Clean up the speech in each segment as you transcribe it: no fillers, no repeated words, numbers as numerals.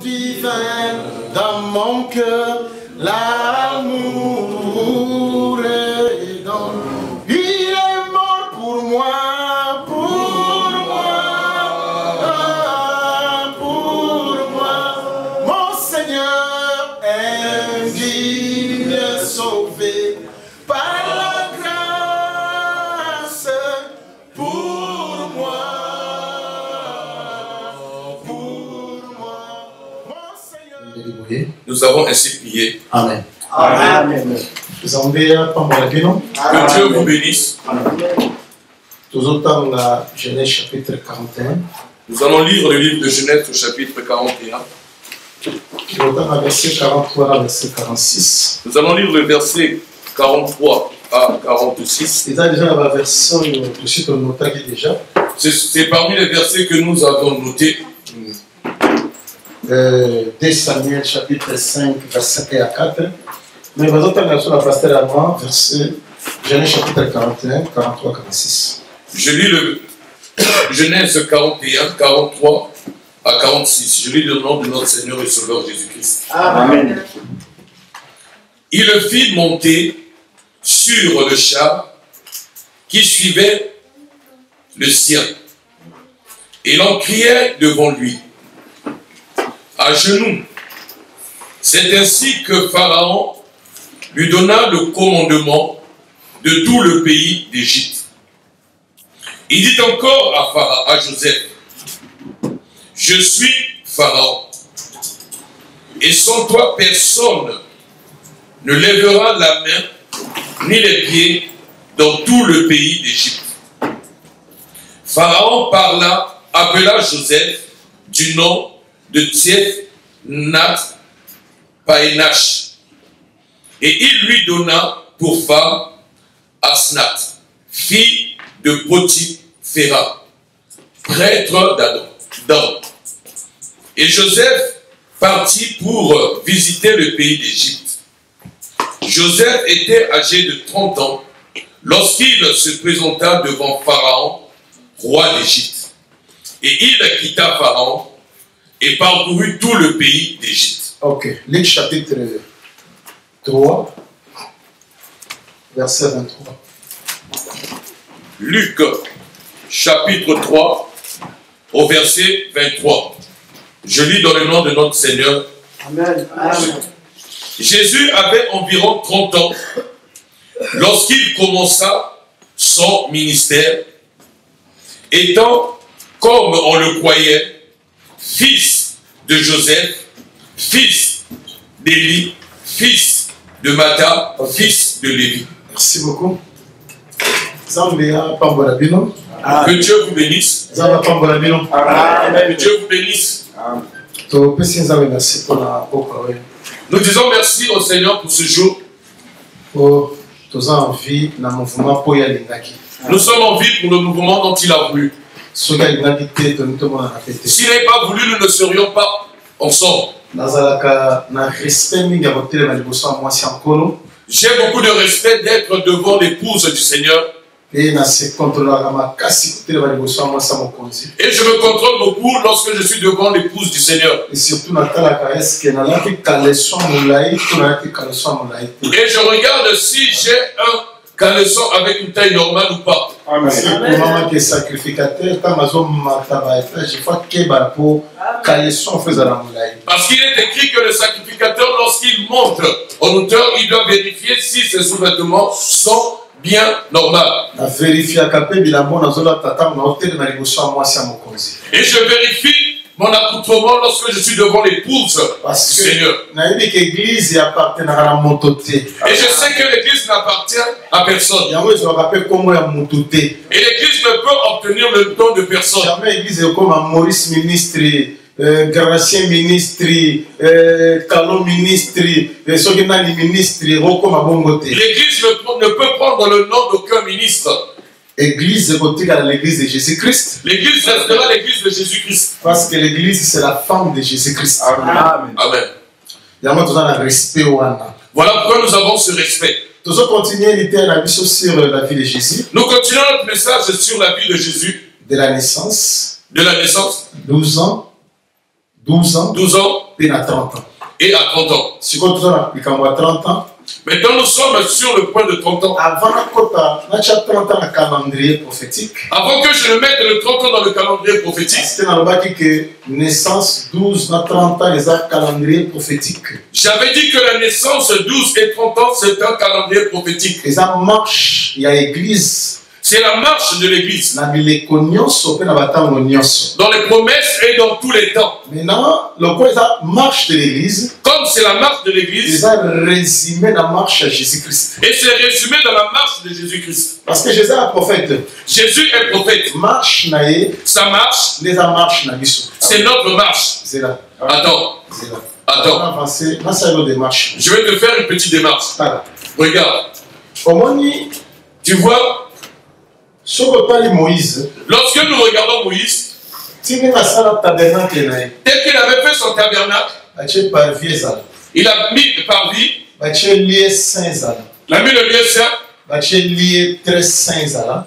divin dans mon cœur, l'amour est dans. Il est mort pour moi, pour moi, mon Seigneur indigne sauvé par la grâce, pour moi, mon Seigneur. Nous avons ainsi prié. Amen. Amen. Que Dieu vous bénisse. Toujours dans la Genèse chapitre 41. Nous allons lire le livre de Genèse au chapitre 41. Verset 43 à verset 46. Nous allons lire le verset 43 à 46. C'est parmi les versets que nous avons notés. 2 Samuel chapitre 5 verset 1 à 4. Mais vous entendez sur la pasteur à moi, verset Genèse chapitre 41, 43, 46. Je lis le Genèse 41, 43 à 46. Je lis le nom de notre Seigneur et Sauveur Jésus-Christ. Amen. Il le fit monter sur le char qui suivait le sien. Et l'on criait devant lui, à genoux. C'est ainsi que Pharaon lui donna le commandement de tout le pays d'Égypte. Il dit encore à Joseph, je suis Pharaon, et sans toi personne ne lèvera la main ni les pieds dans tout le pays d'Égypte. Pharaon appela Joseph du nom de Tsief-Nat Paénash, et il lui donna pour femme Asnath, fille de Potiphéra, prêtre d'Adam. Et Joseph partit pour visiter le pays d'Égypte. Joseph était âgé de 30 ans lorsqu'il se présenta devant Pharaon, roi d'Égypte. Et il quitta Pharaon et parcourut tout le pays d'Égypte. Ok, Luc chapitre 3, verset 23. Luc chapitre 3 au verset 23. Je lis dans le nom de notre Seigneur. Amen. Amen. Jésus avait environ 30 ans lorsqu'il commença son ministère, étant, comme on le croyait, fils de Joseph, fils d'Élie, fils de Mattha, fils de Lévi. Merci beaucoup. Ah. Que Dieu vous bénisse. Amen. Que Dieu vous bénisse. Nous disons merci au Seigneur pour ce jour. Nous sommes en vie pour le mouvement dont il a voulu. S'il n'avait pas voulu, nous ne serions pas ensemble. J'ai beaucoup de respect d'être devant l'épouse du Seigneur. Et je me contrôle beaucoup lorsque je suis devant l'épouse du Seigneur. Et je regarde si j'ai un caleçon avec une taille normale ou pas. Amen. Parce qu'il est écrit que le sacrificateur, lorsqu'il monte en hauteur, il doit vérifier si ses sous-vêtements sont bien normaux. Et je vérifie mon accoutrement lorsque je suis devant l'épouse du Seigneur. Et je sais que l'église n'appartient à personne. Et l'église ne peut obtenir le don de personne. Gracien ministre, Calon ministre, l'église ne peut prendre le nom d'aucun ministre. L'église est l'église de Jésus-Christ. L'église restera l'église de Jésus-Christ. Parce que l'église c'est la femme de Jésus-Christ. Amen. Amen. Voilà pourquoi nous avons ce respect. Nous continuons sur la vie de Jésus. Nous continuons notre message sur la vie de Jésus. De la naissance. De la naissance. 12 ans. 12 ans, 12 ans et à 30 ans. et à 30 ans. Si vous avez 30 ans, Maintenant, nous sommes sur le point de 30 ans. avant 30 ans, le calendrier prophétique. Avant que je ne mette le 30 ans dans le calendrier prophétique, C'était dans le bas que naissance 12 à 30 ans, les calendrier prophétique. j'avais dit que la naissance 12 et 30 ans, c'est un calendrier prophétique. Les marche, il y a l'église. C'est la marche de l'église. Dans les promesses et dans tous les temps. Maintenant, le quoi marche de l'église. Comme c'est la marche de l'église. C'est résumé dans la marche de Jésus-Christ. Et c'est résumé dans la marche de Jésus-Christ. Parce que Jésus est un prophète. Jésus est prophète. Marche naïe. Sa marche. Les marche naïe. C'est notre marche. C'est là. Attends. C'est là. Attends. Je vais te faire une petite démarche. Voilà. Regarde. Tu vois, Moïse. Lorsque nous regardons Moïse, tel qu'il avait fait son tabernacle, il a mis le parvis, il a mis le lieu saint,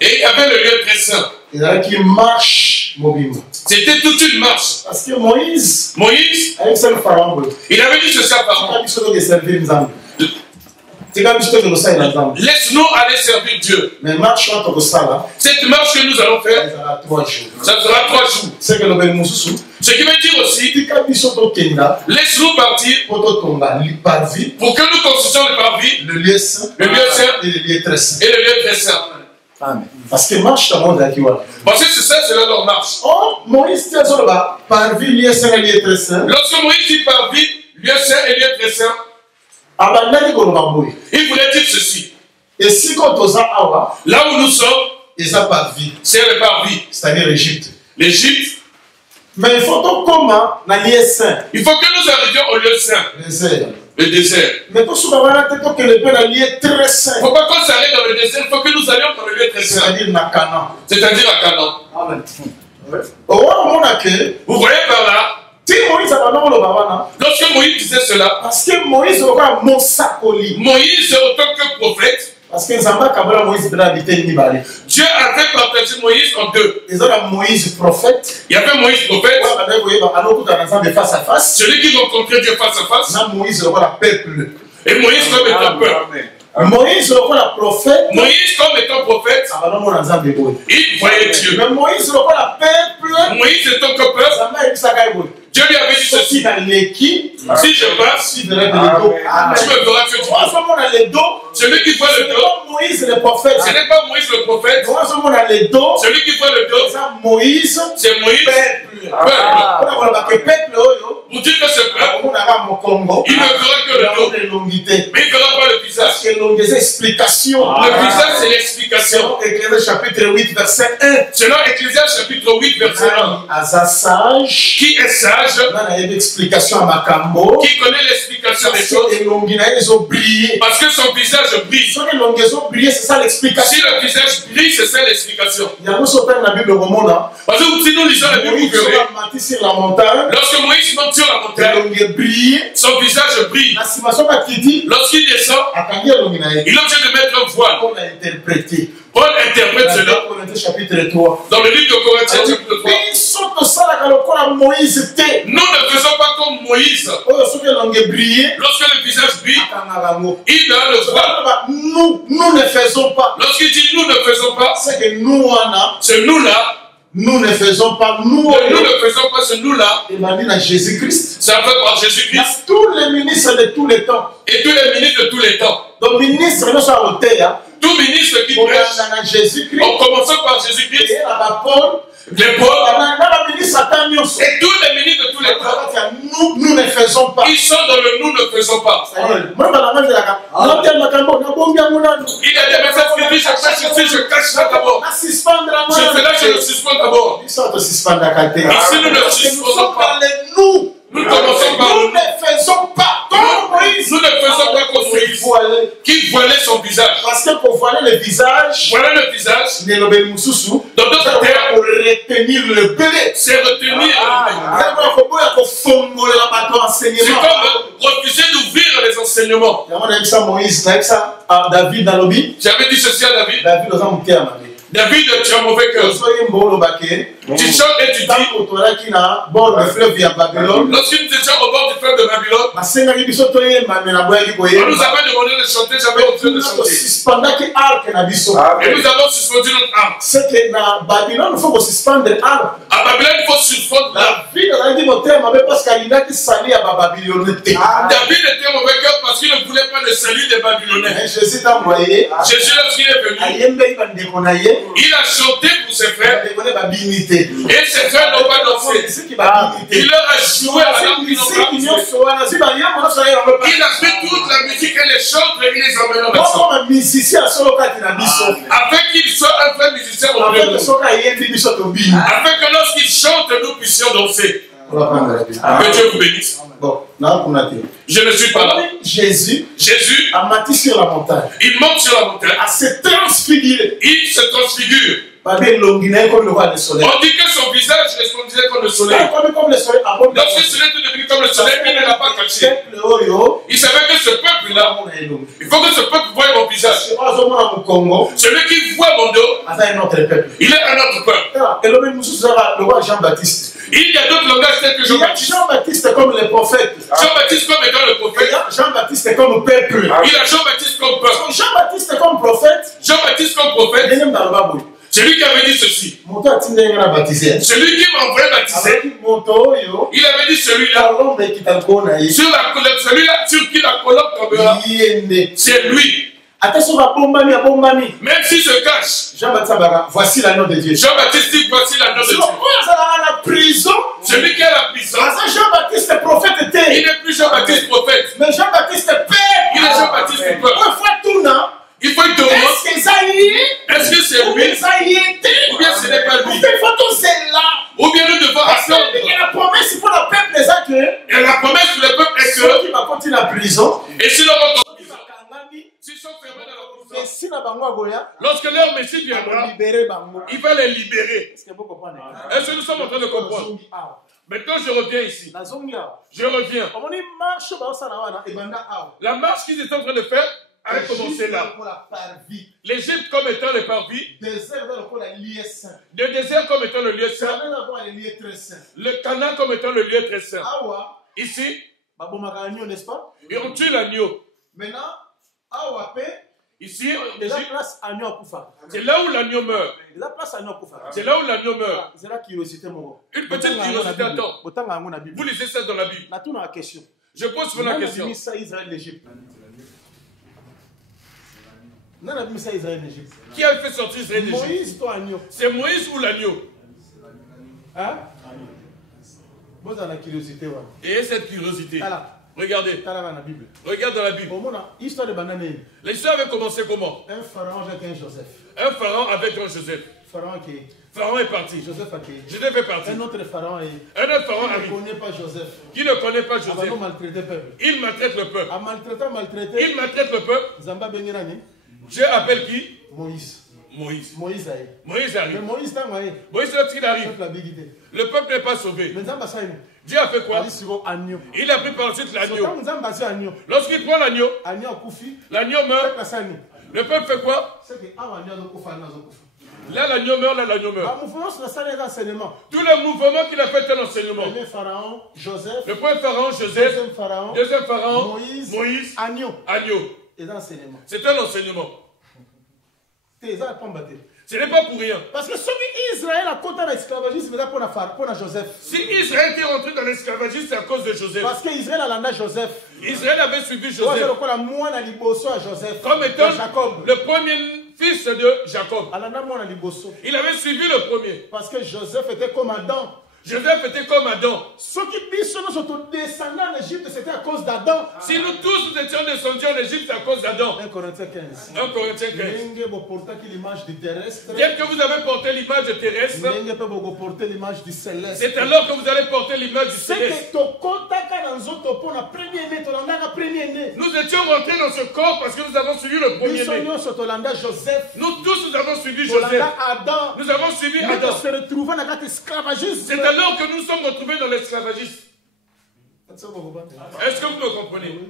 et il y avait le lieu très saint. C'était toute une marche. Parce que Moïse, il avait dit ceci à Pharaon. Laisse-nous aller servir Dieu. Mais marche, cette marche que nous allons faire, ça sera 3 jours. Ce qui veut dire aussi, laisse-nous partir pour que nous construisions le parvis, le lieu saint et le lieu très saint. Amen. Parce que marche dans le monde qui parce que c'est ça, c'est là leur marche. Oh, Moïse dit parvis, lieu saint et lieu très saint. Lorsque Moïse dit parvis, lieu saint et lieu très saint, il voulait dire ceci. Et si quand on a là où nous sommes, c'est le parvis, c'est-à-dire l'Égypte. L'Égypte. Mais il faut donc comment dans lieu saint. Il faut que nous arrivions au lieu saint. Le désert. Mais pour souvent que le lieu très saint. Il ne faut pas qu'on s'arrête dans le désert, il faut que nous allions dans le lieu très saint. C'est-à-dire à Canaan. C'est-à-dire à Canaan. Amen. Vous voyez par là. Lorsque Moïse disait cela, parce que Moïse en tant que prophète, parce que Dieu avait partagé Moïse en deux. Il y avait Moïse prophète, celui qui rencontrait Dieu face à face, et Moïse comme étant peuple. Moïse comme prophète, il voyait Dieu. Mais Moïse peuple, Moïse étant que peuple, Dieu lui avait dit ceci. Si je passe, tu me verras que tu passes. Celui qui voit le dos, Moïse le prophète. Ce n'est pas Moïse le prophète. Celui qui voit le dos, Moïse, c'est Moïse. Pour dire que ce peuple, il ne verra que le dos, mais il ne verra pas le visage. Le visage, c'est l'explication. Chapitre 8, verset 1. Selon Ecclésiaste chapitre 8, verset 1. Qui est sage? Qui connaît l'explication des choses? Parce que son visage brille. Si le visage brille, c'est ça l'explication. Parce que si nous lisons la Bible, lorsque Moïse monte sur la montagne, son visage brille. Lorsqu'il descend, il est obligé de mettre un voile. Paul interprète cela dans le livre de Corinthiens chapitre 3. Nous ne faisons pas comme Moïse. Lorsque le visage brille, il a le voile. Nous ne faisons pas. Lorsqu'il dit nous ne faisons pas, c'est que nous c'est nous là. Nous ne faisons pas nous ne faisons pas ce nous là. Jésus-Christ. C'est fait par Jésus-Christ. Tous les ministres de tous les temps. Et tous les ministres de tous les temps. Donc ministre nous sommes au terre. Tout ministre qui prêche en commençant par Jésus-Christ, les Paul, et tous les ministres de tous les temps, nous ne faisons pas. Ils sont dans le nous ne faisons pas. Il y a des messages qui disent je cache ici, je cache ça d'abord. Je fais là, je le suspends d'abord. Ici nous ne suspendons pas. Nous commençons par nous ne faisons pas comme Moïse. Nous ne faisons pas comme Moïse qui voilait son visage. Parce que pour voiler le visage, dans d'autres termes, pour retenir le blé. C'est retenir c'est comme refuser d'ouvrir les enseignements. J'avais dit ceci à David. David, tu as un mauvais cœur. Tu chantes et tu dis, lorsque nous étions au bord du fleuve de Babylone, on nous avait demandé de chanter, j'avais refusé de chanter. Et nous avons suspendu notre arme. À Babylone, il faut suspendre l'arme. David était mauvais cœur parce qu'il ne voulait pas le salut des Babyloniens. Jésus, lorsqu'il est venu, il a chanté pour ses frères. Et ses frères n'ont pas dansé. Il leur a joué alors qu'ils n'ont pas dansé. Il a fait toute la musique et les chants et il les emmène dans la afin qu'il soit un vrai musicien au milieu de nous. Afin que lorsqu'il chante, nous puissions danser. Que Dieu vous bénisse. Je ne suis pas là. Jésus a monté sur la montagne. Il monte sur la montagne. À se transfigurer. Il se transfigure. On dit que son visage resplendissait comme le soleil. Lorsque le soleil est devenu comme le soleil, il ne l'a pas caché. Il savait que ce peuple-là, il faut que ce peuple voie mon visage. Celui qui voit mon dos, il est un autre peuple. Il y a d'autres langages tels que Jean-Baptiste. Jean-Baptiste comme le prophète. Jean-Baptiste comme étant le prophète. Jean-Baptiste comme peuple. Il a Jean-Baptiste comme peuple. Jean-Baptiste comme prophète. Jean-Baptiste comme prophète. Celui qui avait dit ceci. Celui qui m'a envoyé baptiser. Il avait dit celui-là. Celui-là sur qui la colombe tombera. C'est lui. Même s'il se cache. Voici l'agneau de Dieu. Jean-Baptiste dit voici l'agneau de Dieu. Celui qui est à la prison. Jean-Baptiste prophète était. Il n'est plus Jean-Baptiste prophète. Mais Jean-Baptiste peuple. Il est Jean-Baptiste peuple. Il faut être demander. Est-ce que c'est lui? Ou bien ce n'est pas lui? Ou bien nous devons attendre. Et la promesse pour le peuple des actes. Et la promesse pour le peuple est que ceux qui vont continuer la prison. Et si l'on va en prison, s'ils sont fermés dans la prison, lorsque leur Messie viendra, il va les libérer. Est-ce que nous sommes en train de comprendre? Maintenant, je reviens ici. Je reviens. La marche qu'ils étaient en train de faire a commencé là. L'Égypte comme étant le parvis. Le désert comme étant le lieu saint. Le Canaan comme étant le lieu très saint. Ici, et on tue l'agneau. Maintenant, ici, c'est là où l'agneau meurt. C'est là où l'agneau meurt. Une petite curiosité, attends. Vous lisez ça dans la Bible. Je pose la question. Qui a fait sortir Israël d'Égypte? C'est Moïse ou l'agneau? Et cette curiosité. Regardez. Regarde dans la Bible. L'histoire avait commencé comment? Un pharaon avec un Joseph. Un pharaon avec un Joseph. Pharaon est parti. Joseph est parti. Un autre pharaon arrive. Qui ne connaît pas Joseph. Il maltraite le peuple. Il maltraite le peuple. Dieu appelle qui? Moïse. Moïse arrive. Mais Moïse lorsqu'il arrive, le peuple n'est pas sauvé. Dieu a fait quoi? Il a pris par la suite l'agneau. Lorsqu'il prend l'agneau, l'agneau meurt. Le peuple fait quoi? Là l'agneau meurt, là l'agneau meurt. Tout le mouvement qu'il a fait est un enseignement. Le premier pharaon, Joseph. Deuxième pharaon, Moïse. Agneau. C'est un enseignement. Ce n'est pas pour rien. Parce que si Israël a compté l'esclavagisme, c'est pour Joseph. Si Israël était rentré dans l'esclavagisme, c'est à cause de Joseph. Parce qu'Israël a l'anda Joseph. Israël avait suivi Joseph. Comme étant le premier fils de Jacob. Il avait suivi le premier. Parce que Joseph était comme Adam. Joseph était comme Adam. Ceux qui sont descendus en Égypte, c'était à cause d'Adam. Si nous tous nous étions descendus en Égypte, c'est à cause d'Adam. 1 Corinthiens 15. 1 Corinthiens 15. Bien que vous avez porté l'image terrestre, céleste. C'est alors que vous allez porter l'image du céleste. Nous étions rentrés dans ce corps parce que nous avons suivi le premier-né. Nous tous nous avons suivi Joseph. Nous avons suivi Adam. C'est alors que nous sommes retrouvés dans l'esclavagisme. Est-ce que vous me comprenez?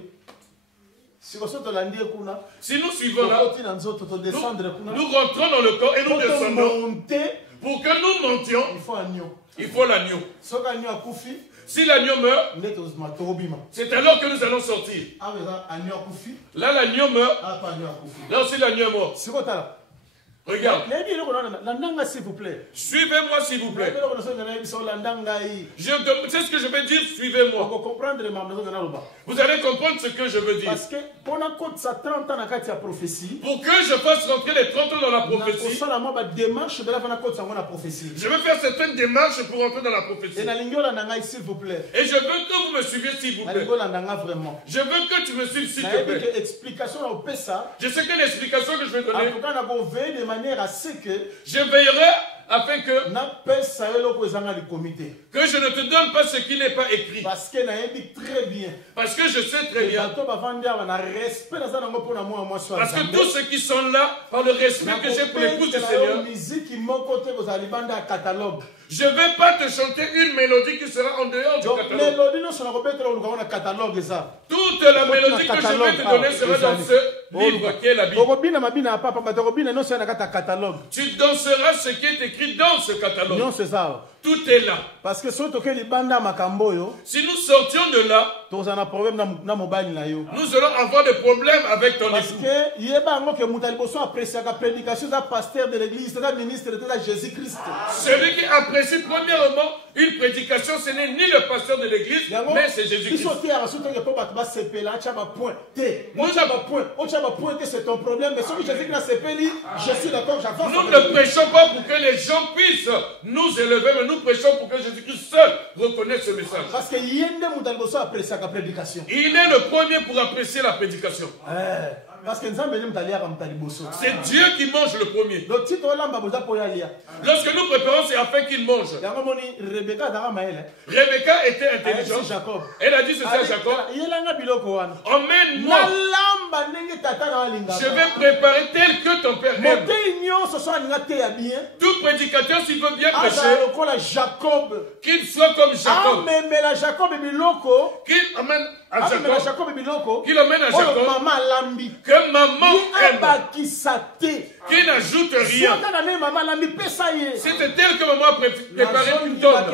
Si nous suivons là, nous rentrons dans le corps et nous descendons. Pour que nous montions, il faut l'agneau. Si l'agneau meurt, c'est alors que nous allons sortir. Là, l'agneau meurt. Là aussi, l'agneau est mort. Regarde. S'il vous plaît. Suivez-moi, s'il vous plaît. C'est ce que je veux dire, suivez-moi. Vous allez comprendre ce que je veux dire. Parce que pour que je fasse rentrer les 30 ans dans la prophétie, je veux faire certaines démarches pour rentrer dans la prophétie. S'il vous plaît. Et je veux que vous me suiviez, s'il vous plaît. Je veux que tu me suives, s'il te plaît. Je sais que l'explication que je vais donner, à ce que je veillerai afin que je ne te donne pas ce qui n'est pas écrit. Parce que je sais très bien. Parce que tous ceux qui sont là, par le respect que j'ai pour l'épouse du Seigneur, je ne vais pas te chanter une mélodie qui sera en dehors du catalogue. Toute la mélodie que je vais te donner sera dans ce livre qui est la Bible. Tu danseras ce qui est écrit dans ce catalogue. Tout est là. Parce que si nous sortions de là, nous allons avoir des problèmes avec ton époux. Celui qui apprécie premièrement une prédication, ce n'est ni le pasteur de l'église, mais c'est Jésus-Christ. Nous ne prêchons pas pour que les gens puissent nous élever, mais nous prêchons pour que Jésus-Christ seul reconnaisse ce message. Parce que il est le premier pour apprécier la prédication. Parce que c'est Dieu qui mange le premier. Lorsque nous préparons, c'est afin qu'il mange. Rebecca était intelligente. Elle a dit ceci à Jacob: emmène-moi. Je vais préparer tel que ton père aime. Tout prédicateur, s'il veut bien prêcher, qu'il soit comme Jacob. Qu'il amène à Jacob. Qu'il amène à Jacob. Que maman aime. Qui n'ajoute rien. C'était tel que maman a préparé une donne.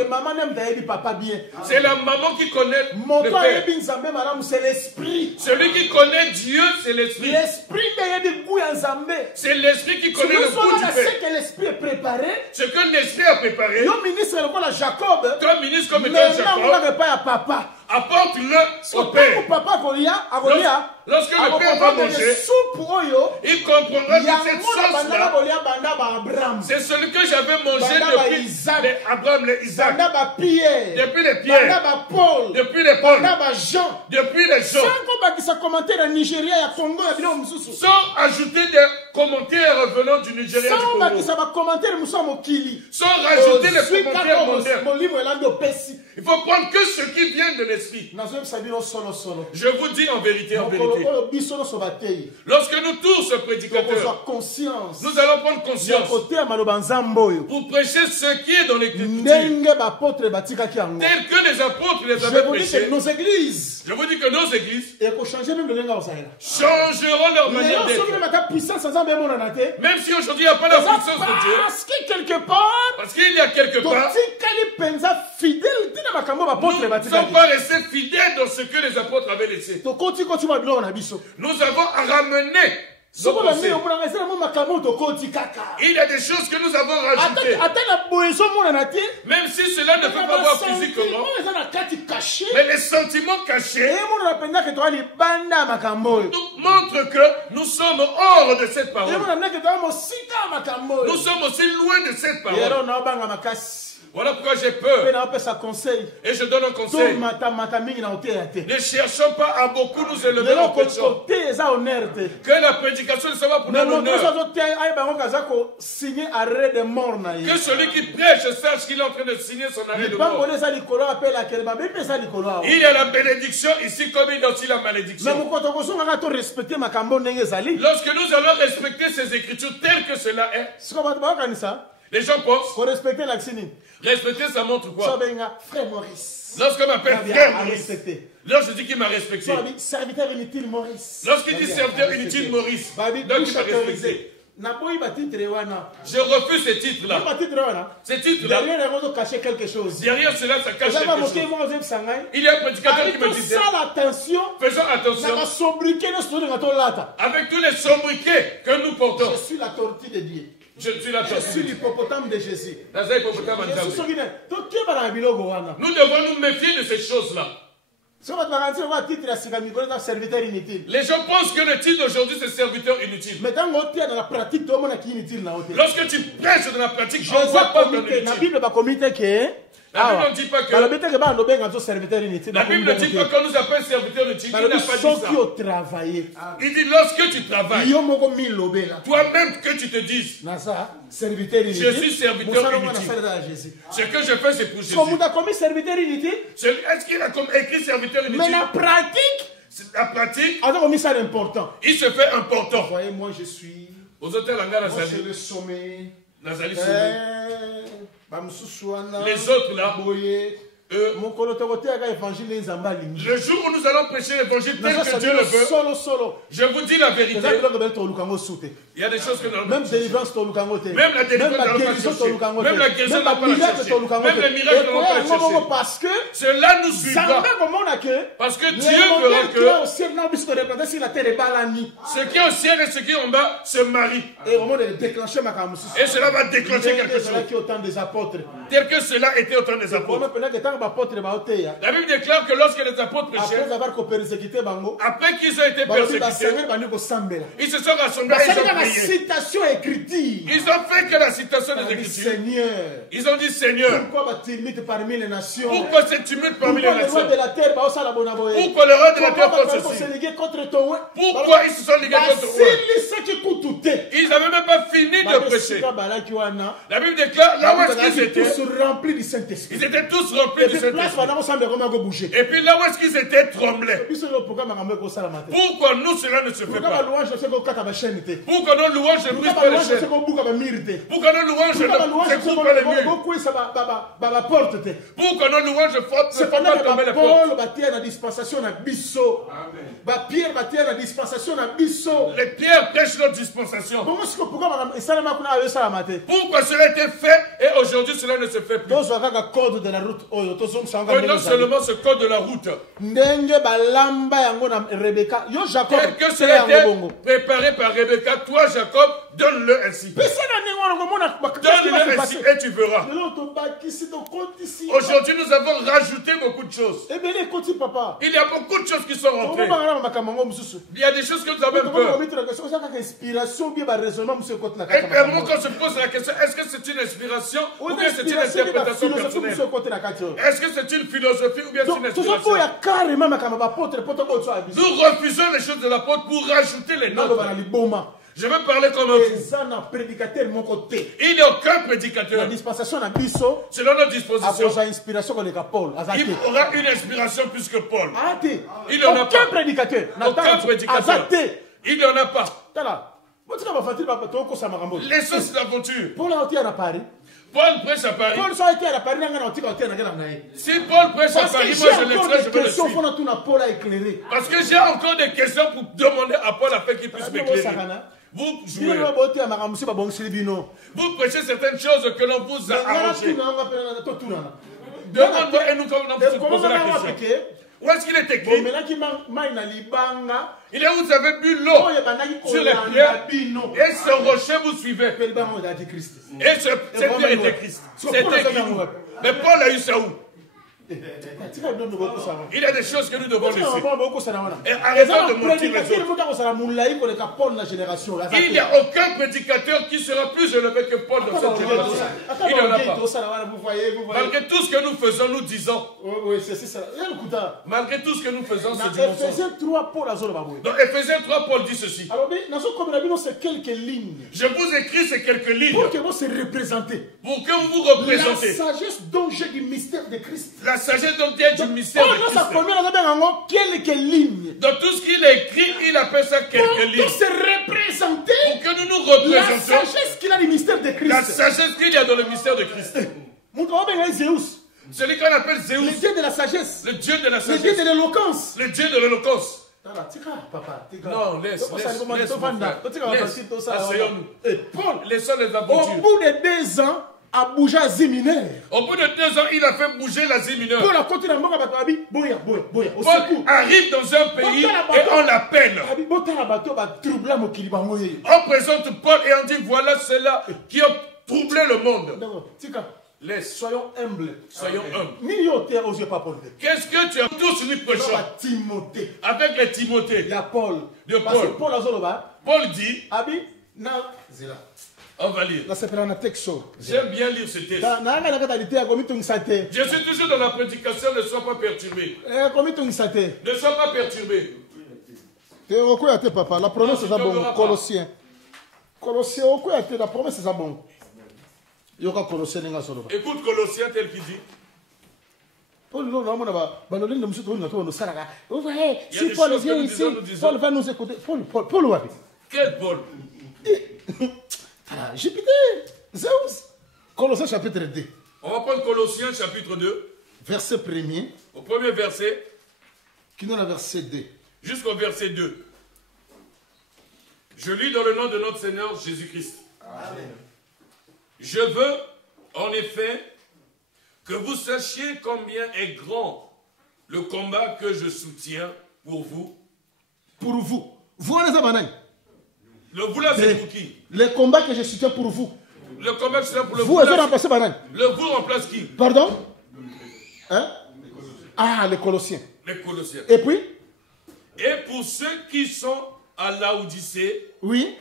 C'est la maman qui connaît le Père. Celui qui connaît Dieu, c'est l'Esprit. C'est l'Esprit qui connaît le goût du Père. Ce que l'Esprit a préparé, toi, ministre comme étant Jacob, apporte-le au Père. Lorsque le Père va manger, il comprendra que cette sauce-là, c'est celui que j'avais mangé depuis Abraham, les Isaac, depuis les Pierre, depuis les Paul, depuis les Jean, sans ajouter des commentaires venant du Nigeria, sans rajouter les commentaires modernes. Il faut prendre que ce qui vient de l'Esprit. Je vous dis en vérité, lorsque nous tous, prédicateurs, nous allons prendre conscience pour prêcher ce qui est dans l'Écriture, tel que les apôtres les avaient prêchés. Je vous dis que nos églises changeront leur manière d'être. Même si aujourd'hui il n'y a pas la puissance de Dieu, parce qu'il y a quelque part, nous ne sommes pas restés fidèles dans ce que les apôtres avaient laissé. Nous avons ramené. Il y a des choses que nous avons rajoutées. Même si cela ne peut pas voir physiquement, mais les sentiments cachés nous montrent que nous sommes hors de cette parole. Nous sommes aussi loin de cette parole. Voilà pourquoi j'ai peur. Et je donne un conseil. Ne cherchons pas à beaucoup nous élever en prêchant. Que la prédication ne soit pas pour notre honneur. Que celui qui prêche sache qu'il est en train de signer son arrêt de mort. Il y a la bénédiction ici comme il y a aussi la malédiction. Lorsque nous allons respecter ces écritures telles que cela est, Les gens pensent, Pour respecter l'accini. respecter ça montre Ça quoi? benga frère Maurice. Lorsqu'on m'appelle Ça frère vient à Maurice, respecter. lorsque je dis qu'il m'a respecté, Ça dit serviteur inutile Maurice. lorsqu'il dit serviteur inutile Maurice, Babi, donc tout il m'a respecté. autorisé. Naboyi batitre wana. Je refuse ces titres-là. Batitre wana. Ces titres-là, Derrière les mots cacher quelque chose. derrière cela, ça cache Ça va montrer quelque chose. moi aux sangai. Il y a un prédicateur qui me Avec disait, ça l'attention. faisons Ça attention, va sobriquer nos souvenirs dans lata. avec tous les sobriquets que nous portons. Je suis la tortue de Dieu. Je suis la Je suis l'hippopotame de Jésus. Dans un hippopotame en Je suis Zambie. ce qui est. Donc qui va dans la bilogo wana? Nous devons nous méfier de ces choses-là. Si on va te garantir un titre à Sigamigolo dans serviteur inutile. Les gens pensent que le titre d'aujourd'hui, c'est serviteur inutile. Mais quand on tient dans la pratique, tout le monde a qui est inutile dans l'hôtel. Lorsque tu prêches dans la pratique, Je on ne voit pas ton comité. La inutile. Bible va comité que. La Bible ne dit pas que- La Bible ne dit pas que serviteur inutile. La Bible ne dit pas qu'on nous appelle serviteur inutile. Il n'a pas dit Ceux qui ça. ont travaillé. Il dit lorsque tu travailles, Yo moko milobé là. toi-même que tu te dises, Nasa, serviteur inutile. Je suis serviteur inutile. ce que je fais, c'est pour Jésus. Comme on a commis serviteur inutile, Est-ce qu'il a comme écrit serviteur mais inutile? la pratique, La pratique, on a commis ça d'important. il se fait important. Vous voyez, moi je suis. Aux hôtels en Ghana, Moi je le sommet. Nazali Soumé. Les autres là, eux, Mon colotokoté a évangile nzamba lingi. le jour où nous allons prêcher l'évangile tel Nasa que Dieu le veut, solo solo. je vous dis la vérité, Les gens qui veulent tolukango soute. il y a des choses que nous Même délivrance tolukango te. Même la délivrance, Même la nous allons pas guérison chercher. tolukango te. Même la guérison, Même nous allons pas la miracle chercher. tolukango Même te. les miracles, nous allons pas les chercher. Parce que cela nous suivra. Zamba comment on a que Parce que les Dieu verra modèles qui que est au ciel n'a plus de représentation sur la terre et balani. ce qui est au ciel et ce qui est en bas se marient. Et au moment de déclencher ma camus. Et cela va déclencher quelque chose. qui autant des apôtres. Tel que cela était au temps des On apôtres. peut que tant apôtres ba oteya. La Bible déclare que lorsque les apôtres prêchaient, Après avoir que persécuté bango. après qu'ils ont été Ba persécutés, sangé bani ko sambela. ils se sont rassemblés et ils C'est ont la prié. citation écrite. Ils ont fait que la citation des Écritures. Seigneur. Ils ont dit Seigneur, Pourquoi va-t-il parmi les nations? pourquoi cette tumulte parmi les Pourquoi les rois nations? de la terre va au bonaboye? Pourquoi le roi de la terre Pourquoi fait va se ceci? liguer contre ton? Pourquoi ils se sont ligués contre eux? Ils n'avaient même pas fini de prêcher. La Bible déclare là où est-ce qu'ils étaient, tous remplis du Saint-Esprit. ils étaient tous remplis Et du puis place Saint-Esprit. pendant qu'on comment bouger. Et puis là où est-ce qu'ils étaient tremblaient. Pourquoi Pourquoi nous cela ne se fait pas? louange c'est qu'on kata ba chaîne te. Pourquoi nos louanges ne brisent Pourquoi pas les louange c'est chaînes? qu'on bouka ba mire te. Pourquoi nos louanges Pourquoi ne louange c'est s'écroulent pas les murs? qu'on beaucoup ça ba porte te. Pourquoi nos louanges ne frottent C'est pas pendant que tomber les portes? Paul batia na dispensation na biso. Ba Pierre batia na dispensation na biso. Les pierres prêchent notre dispensation. Pourquoi esalama kuna ayo salama te. Pourquoi cela a été fait et aujourd'hui cela ne se fait plus? Tozwa kaka code de la route oyo tozomsanga Non seulement ce code de la route, ndenge balamba yango na Rebecca yo Jacob tel que cela a été préparé par Rebecca, toi Jacob, donne-le ainsi. pesa na ndenge wana komona Donne-le ainsi et tu verras. lelo tobakisi tokotisi Aujourd'hui nous avons rajouté beaucoup de choses. ebele ekoti papa Il y a beaucoup de choses qui sont rentrées. obanga na makambo ngo mosusu Il y a des choses que nous avons peur. oza kaka inspiration bien ba raisonnement mosusu ekoti na Et kati à un moment, quand on se pose la question, est-ce que c'est une inspiration ou bien c'est une interprétation personnelle? Est-ce que c'est une philosophie ou bien c'est une inspiration? tozoboya carrément makambo bapotre po tokotso ya biso Nous refusons les choses de l'apôtre pour rajouter les naloba na nôtres. liboma Je vais parler comme un fou. eza na prédicateur moko te Il n'y a aucun na prédicateur. dispensation na biso Selon notre disposition, akozwa inspiration koleka Paul aza il te aura une inspiration plus que Paul. Ah, te. Il y en a Aucun pas. prédicateur. Aucun prédicateur. Il n'y en a pas. Tala. Botika bafatili ba toko sama ngambo. L'essence de l'aventure. Paul a été à Paris. Paul prêche à Paris. Paul soit été à Paris nanga na otika otia na ngela nae. Si Paul prêche à Parce que Paris, j'ai moi je encore l'extrais, des je vais le questions suivre. pour tout na Paul a éclairé. Parce que j'ai encore des questions pour demander à Paul afin qu'il puisse m'éclairer. Vous Bino jouez. ba botia makambo ba bongisi bino. Vous prêchez certaines choses que l'on vous a Ngala arrangées. tuna nga pena na to tuna na. Demande-moi et nous allons De vous comment poser la na wa question. peke. Où est-ce qu'il est Bon écrit? melaki mai na libanga. Il est où vous avez bu l'eau Oyo bandaki sur les kolanda pierres bino. et ce rocher vous suivait. Pel bango da Christ. Et cette pierre était Christ. C'était écrit où? Mais Paul a eu ça où? Tika ndo ndo ko sama. Il y a des choses que nous devons laisser. Et Et arrêtons de mentir les autres. Il n'y a aucun prédicateur qui sera plus élevé que Paul dans cette génération. Il n'y en a pas. Malgré tout ce que nous faisons, nous disons. Malgré tout ce que nous faisons, c'est du mensonge. Dans Ephésiens 3, Paul dit ceci. Je vous écris ces quelques lignes pour que vous se représentez. pour que vous vous représentez. La sagesse dont j'ai du mystère de Christ. La sagesse dont il y a du mystère de Christ. Quelques lignes. Dans tout ce qu'il a écrit, il appelle ça quelques Pour lignes. se représenter. Pour que nous nous La représentons sagesse qu'il a du mystère de Christ. la sagesse qu'il y a dans le mystère de Christ. Zeus. Celui qu'on appelle Le Zéus, dieu de la sagesse. le dieu de la Le dieu de sagesse, l'éloquence. le dieu de l'éloquence. Non, laisse mon frère. Asseyons-nous. Paul, Laissons les au aventures. bout de 2 ans, a bougé à Ziminaire. Au bout de 2 ans, il a fait bouger l'Asie mineure. Paul a continué à mort à Batabi. Boya. Au Paul secours. arrive dans un pays et on l'appelle. On présente Paul et on dit voilà ceux-là qui ont troublé le monde. Laisse. Soyons humbles. Soyons humbles. Ni yoté aux yeux pas Paul. Qu'est-ce que tu as tous nous prêchons Timothée. avec les Timothées? Il y a Paul. De Parce que Paul. Paul Azoloba. Paul dit, Abi. Na. Zela. on va lire. Là, c'est pour un texte. J'aime bien lire ce texte. Je suis toujours dans la prédication, ne sois pas perturbé. Ne sois pas perturbé. Papa, la promesse est bon. Colossiens. Colossiens, la promesse est bon. Écoute Colossiens tel qu'il dit. Paul, si des Paul choses vient que nous ici, disons, nous disons. Paul va nous écouter. Paul, ouais. Quel Paul? Jupiter, Zeus. Colossiens chapitre 2. On va prendre Colossiens chapitre 2, Verset 1er, au premier verset qui nous a verset 2. jusqu'au verset 2. Je lis dans le nom de notre Seigneur Jésus-Christ. Amen. Je veux, en effet, que vous sachiez combien est grand le combat que je soutiens pour vous. Pour vous. Vous, les amanais. Le vous là, c'est pour qui? Les combats que je soutiens pour vous. Le combat que je soutiens pour le Vous, vous. vous remplacez Banane. Le vous remplace qui? Pardon? Hein? Ah, les Colossiens. Les Colossiens. Et puis? Et pour ceux qui sont à Laodicée, Oui.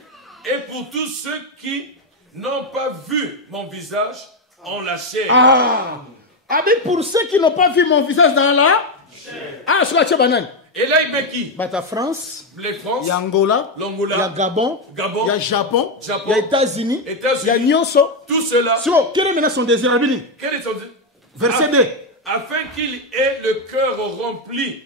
et pour tous ceux qui n'ont pas vu mon visage en la chair. Ah! Ah, mais pour ceux qui n'ont pas vu mon visage dans la... Ah, sur la banane. Et là, il met qui? Bata France. Les France, Il y a Angola. l'Angola, Il y a Gabon. Gabon, Il y a Japon. Japon, Il y a États-Unis. États-Unis. Il y a Nyonso. tout cela. Sur quel est maintenant son désir, Abini? Quel est son dit? Verset 2. Afin qu'il ait le cœur rempli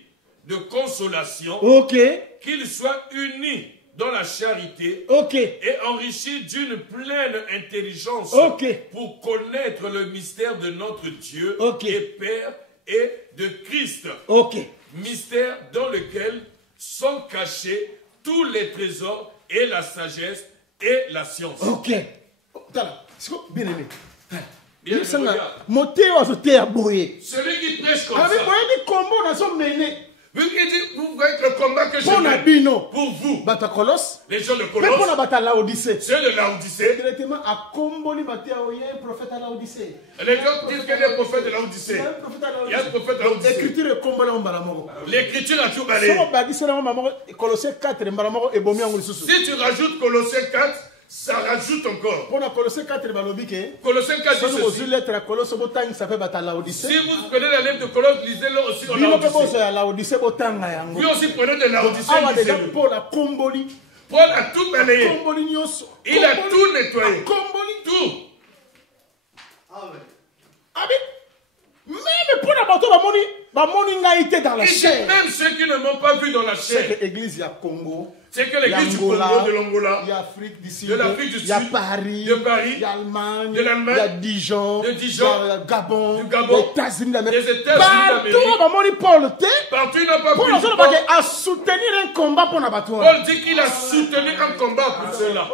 de consolation, Ok. qu'il soit uni dans la charité Ok. et enrichi d'une pleine intelligence Ok. pour connaître le mystère de notre Dieu Ok. et Père et de Christ. Ok. Mystère dans lequel sont cachés tous les trésors et la sagesse et la science. Ok. Tala. Bien aimé. Bien, regarde. Moteo azote à boye. Celui qui prêche comme Avec ça, boye di combo na so mené. vu qu'il dit, vous voyez que le combat que je Pour na mène bino. pour vous, Bata Colosse. les gens de Mais pour na Colosse, bata Laodicée. ceux de Laodicée, Directement à Komboli Batea Oye, prophète à Laodicée. les gens disent qu'il y a des prophètes de Laodicée. Il Il y a un prophète de Laodicée. L'écriture est Kombola Mbalamoro. L'écriture a tout balayé. Si on dit cela, Colossiens 4, Mbalamoro et Bomi Angoli Soussou. Si tu rajoutes Colossiens 4, ça rajoute encore. Pour la Colossiens 4, Balobike. Colossiens 4 Si dit vous ceci. avez lettre à Colosse, Botang, ça fait Bata Laodicée. Si vous prenez la lettre de Colosse, lisez-le aussi en Il ne peut Laodicée. pas Laodicée, Botang, Yango. Puis aussi prenez de Laodicée, Ah, déjà, lisez-le. pour la Komboli. Paul a tout balayé. Komboli Nyonso. Il a tout nettoyé. Komboli. Tout. Ah, mais même pour la bateau, la moni n'a été dans la Il dit chair. même ceux qui ne m'ont pas vu dans la chair. C'est que l'église, il y a Congo. C'est que l'église du Congo, de l'Angola, Il y a Afrique du Sud. de l'Afrique du Il y a Sud, Paris. de Paris, Il y a Allemagne. de l'Allemagne, Il y a Dijon. de Dijon, Il y a Gabon. du Gabon, Les États-Unis d'Amérique. des États-Unis d'Amérique. Partout, maman, il Paul, partout il n'a pas pour vu. la seule Paul, à soutenir un combat pour la bataille. Paul dit qu'il a soutenu un combat pour cela.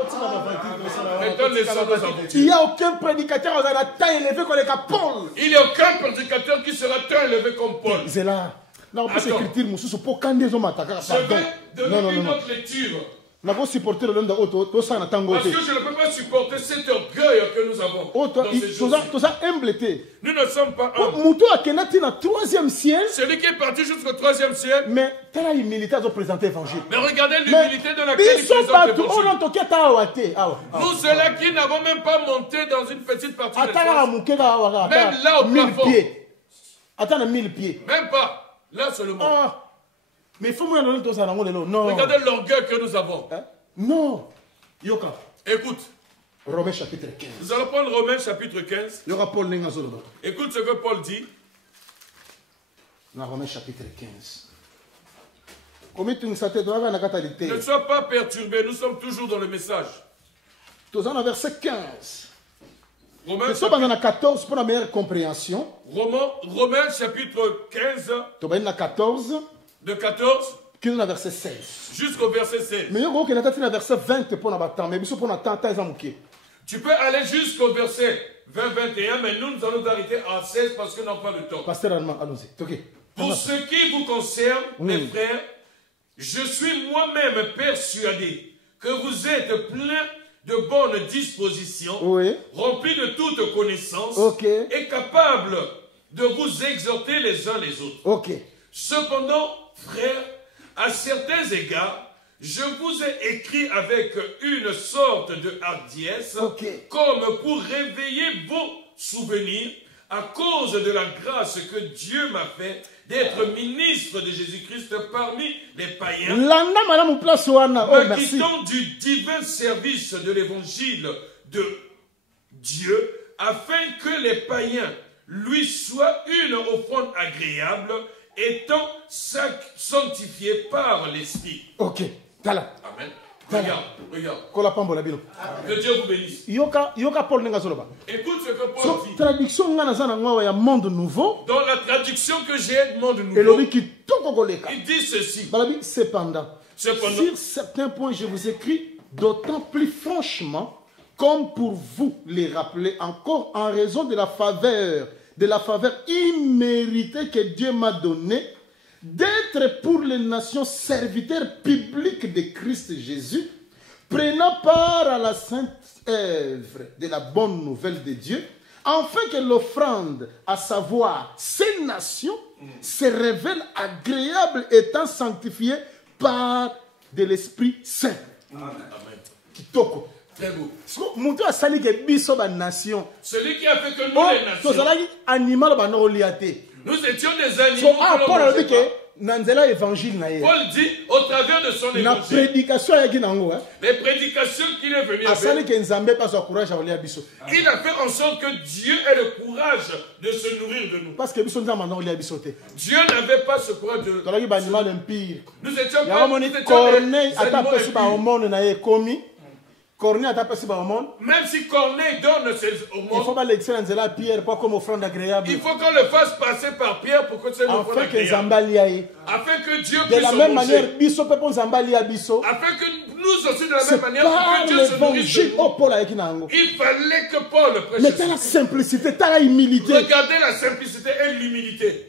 Maintenant, les autres nous avons Il n'y a aucun prédicateur à la taille élevée comme les cas Paul. Il n'y a aucun prédicateur qui sera tant élevé comme Paul. C'est là. Non, on peut Attends. s'écrire, Moussou, pour quand des hommes attaquent. Je vais donner une autre lecture. Nous avons supporté le nom de Otto, tout ça en tango. Parce que je ne peux pas supporter cet orgueil que nous avons Otto, dans ces jours. tout ça humble. Nous ne sommes pas un. Moutou a kenati na 3e ciel, Celui qui est parti jusqu'au 3e siècle. mais t'as une militaire qui présenter l'évangile. Mais regardez Mais l'humilité de laquelle il ils sont présente partout, on l'évangile. a toqué ta awate. Nous, ceux-là qui n'avons même pas monté dans une petite partie de Attends, l'espace. même là au 1000 plafond. pieds. Attends, 1000 pieds. Même pas. Là seulement. Ah, mais il faut me donner tout ça dans le non. Regardez l'orgueil que nous avons. Hein? Non. Yoka. Écoute, Romains chapitre 15. nous allons prendre Romains chapitre 15. Yoka Paul Nengazolo. Écoute ce que Paul dit. Dans Romains chapitre 15. Combien tu nous as dit, Ne sois pas perturbé, nous sommes toujours dans le message. Nous sommes dans verset 15. Romains, Nous sommes dans la 14 pour la meilleure compréhension. Romains chapitre 15, Nous sommes dans la 14, de 14 qui est dans le verset 16. jusqu'au verset 16. Mais nous avons dans le verset 20 pour notre temps. Mais nous sommes dans le temps, Tu peux aller jusqu'au verset 20-21, mais nous allons nous arrêter à 16 parce que nous n'avons pas le temps. Pasteur Allemand, allons-y. Ok. Pour ce qui vous concerne, mes frères, je suis moi-même persuadé que vous êtes pleins de bonnes dispositions, Oui. remplis de toute connaissance Ok. et capables de vous exhorter les uns les autres. Ok. Cependant, frères, à certains égards, je vous ai écrit avec une sorte de hardiesse, Ok. comme pour réveiller vos souvenirs à cause de la grâce que Dieu m'a fait d'être ministre de Jésus-Christ parmi les païens, Landa madame place wana. Oh, me merci. quittant du divin service de l'évangile de Dieu, afin que les païens lui soient une offrande agréable, étant sanctifiés par l'Esprit. Ok. Tala. Amen. Regarde, regarde. Kola pambola bilo. Que Dieu vous bénisse. Yoka Paul nenga zoloba. Écoute ce que Paul So dit. traduction nga nazana ngwa ya monde nouveau. Dans la traduction que j'ai, monde Et nouveau, l'obi qui toko koleka. il dit ceci. Balabi cependant. Cependant. Sur certains points je vous écris d'autant plus franchement comme pour vous les rappeler encore en raison de la faveur imméritée que Dieu m'a donnée d'être pour les nations serviteurs publics de Christ Jésus, prenant part à la sainte œuvre de la bonne nouvelle de Dieu, afin que l'offrande, à savoir ces nations, se révèle agréable étant sanctifiée par de l'Esprit Saint. Amen. Kitoko. Très beau. Mutu asali ke biso ba nation. Celui qui a fait que nous, Oh, les nations, tozalaki animal ba no liate. nous étions des So animaux. que Paul l'on a dit mangeait que pas. nanzela évangile na ye. Paul dit, au travers de son Na évangile, prédication ya kinango, les prédications qu'il est venu asali avec, ke nzambe pas so courage a olia biso. il a fait en sorte que Dieu ait le courage de se nourrir de nous. Parce que biso nzamba na olia biso te. Dieu n'avait pas ce courage de... Tozalaki ba animal impire. Nous étions Ya pas... moni nous étions Corneille des ata animaux pesi ba impurs. hormone na ye komi. Corneille ata pesi ba hormone. Même si Corneille donne ses Il faut hormones, pas l'excellence de la pierre pas comme offrande agréable. il faut qu'on le fasse passer par Pierre pour que c'est une offrande Afin que agréable. nzamba lia ye. Afin que Dieu De puisse la se même manger. manière biso pe po nzamba lia biso. Afin que nous aussi, de la C'est même manière, par pour que Dieu se nourrisse de l'évangile nous. au Paul avec nango. Il fallait que Paul prêche Mais t'as la ceci. simplicité, t'as la humilité. Regardez la simplicité et l'humilité.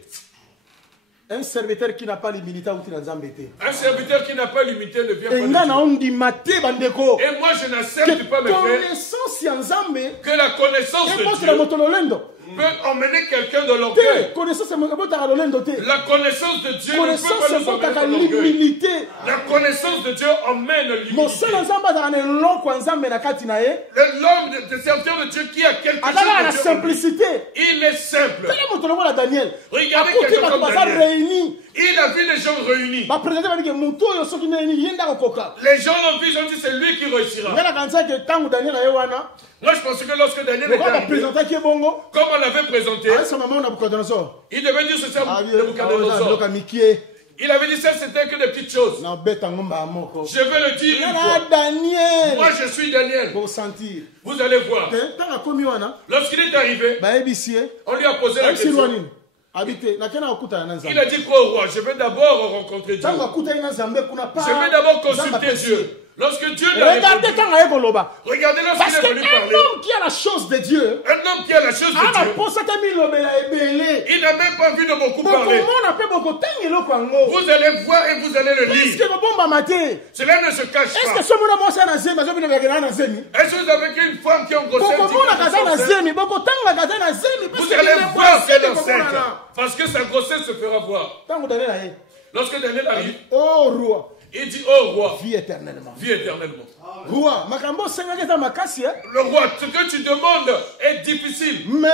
Un serviteur qui n'a pas l'humilité ou qui n'a jamais été. Un serviteur qui n'a pas l'humilité ne vient pas Et de nga na Dieu. on dit maté bandeko. Et moi, je n'accepte pas, Que mes frères, connaissance ya nzambe que la connaissance et de pas la Dieu motololendo. peut emmener quelqu'un de l'orgueil. Te connaissance ya motololendo lolendo te. La connaissance de Dieu ne peut Connaissance pas c'est nous pas emmener ta dans l'orgueil. l'humilité. La connaissance de Dieu emmène l'humilité. Mosala nzambe azala na eloko ya nzambe na kati na ye. L'homme de serviteur de Dieu qui a quelque Azala na chose de Dieu en lui. simplicité. Il est simple. Tala motolongo na Daniel. Regardez Akuti quelqu'un bato comme baza Daniel. réunis. Il a vu les gens réunis. Ba président ba dit mutu oyo soki neni yenda kokoka. Les gens l'ont vu, ils ont dit c'est lui qui réussira. Nga na kanisa ke tangu Daniel aye wana. Moi, je pensais que lorsque Daniel Le était roi va arrivé, présenter qui est bongo. comme on l'avait présenté, Ah, c'est maman Nabucodonosor. il devait dire c'est ça, Ah, oui, Nebuchadnezzar. Mickey. Il avait dit ça, c'était que des petites choses. Na beta ngomba moko. Je vais le dire une Nga fois. Daniel. Moi, je suis Daniel. Pour sentir. Vous allez voir. Tanga komi wana. Lorsqu'il est arrivé, Ba ebisie. on lui a posé la Ayebisi question. lwanini. Habité. Na kena okuta na Il nzambe. a dit quoi au roi? Je vais d'abord rencontrer Dieu. Tanga okuta na nzambe kuna pa. Je vais d'abord consulter Dieu. Lorsque Dieu lui a Regardez répondu, quand aye koloba. regardez Parce lorsqu'il est venu qu'un parler. homme qui a la chose de Dieu. Un homme qui a la chose de Ana Dieu, posa ta milobela ebele. il n'a même pas vu de beaucoup parler. Bokomona pe bokotanga eloko yango. Vous allez voir et vous allez le Est-ce lire. que bobombama te? Cela ne se cache Est-ce que pas. ce mona mwasi ana zemi azobinaka na zemi? Est-ce que vous avez qu'une femme qui est en grossesse Bokomona dit kaza que na c'est zemi, bokotanga kaza na zemi. parce vous que allez il est voir mwasi qu'elle est bokomona enceinte. na. Parce que sa grossesse se fera voir. Tango Daniel aye. Lorsque Daniel arrive, Oh roi, il dit, oh roi, vie éternellement. vis éternellement. Roi, makambo sengaki eza makasi hein? Le roi, ce que tu demandes est difficile. Mais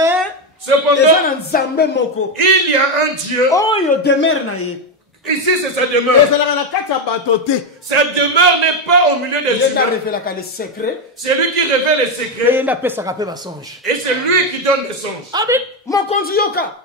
eza Cependant, na nzambe moko. il y a un Dieu. Oyo demeure na ye. Ici, c'est sa demeure. Ezalaka na kati ya bato te. Sa demeure n'est pas au milieu des Ye nda humains. revelaka les secrets. C'est lui qui révèle les secrets. Ye nda apesaka mpe basonge. Et c'est lui qui donne des songes. Abi, mokonzi yoka.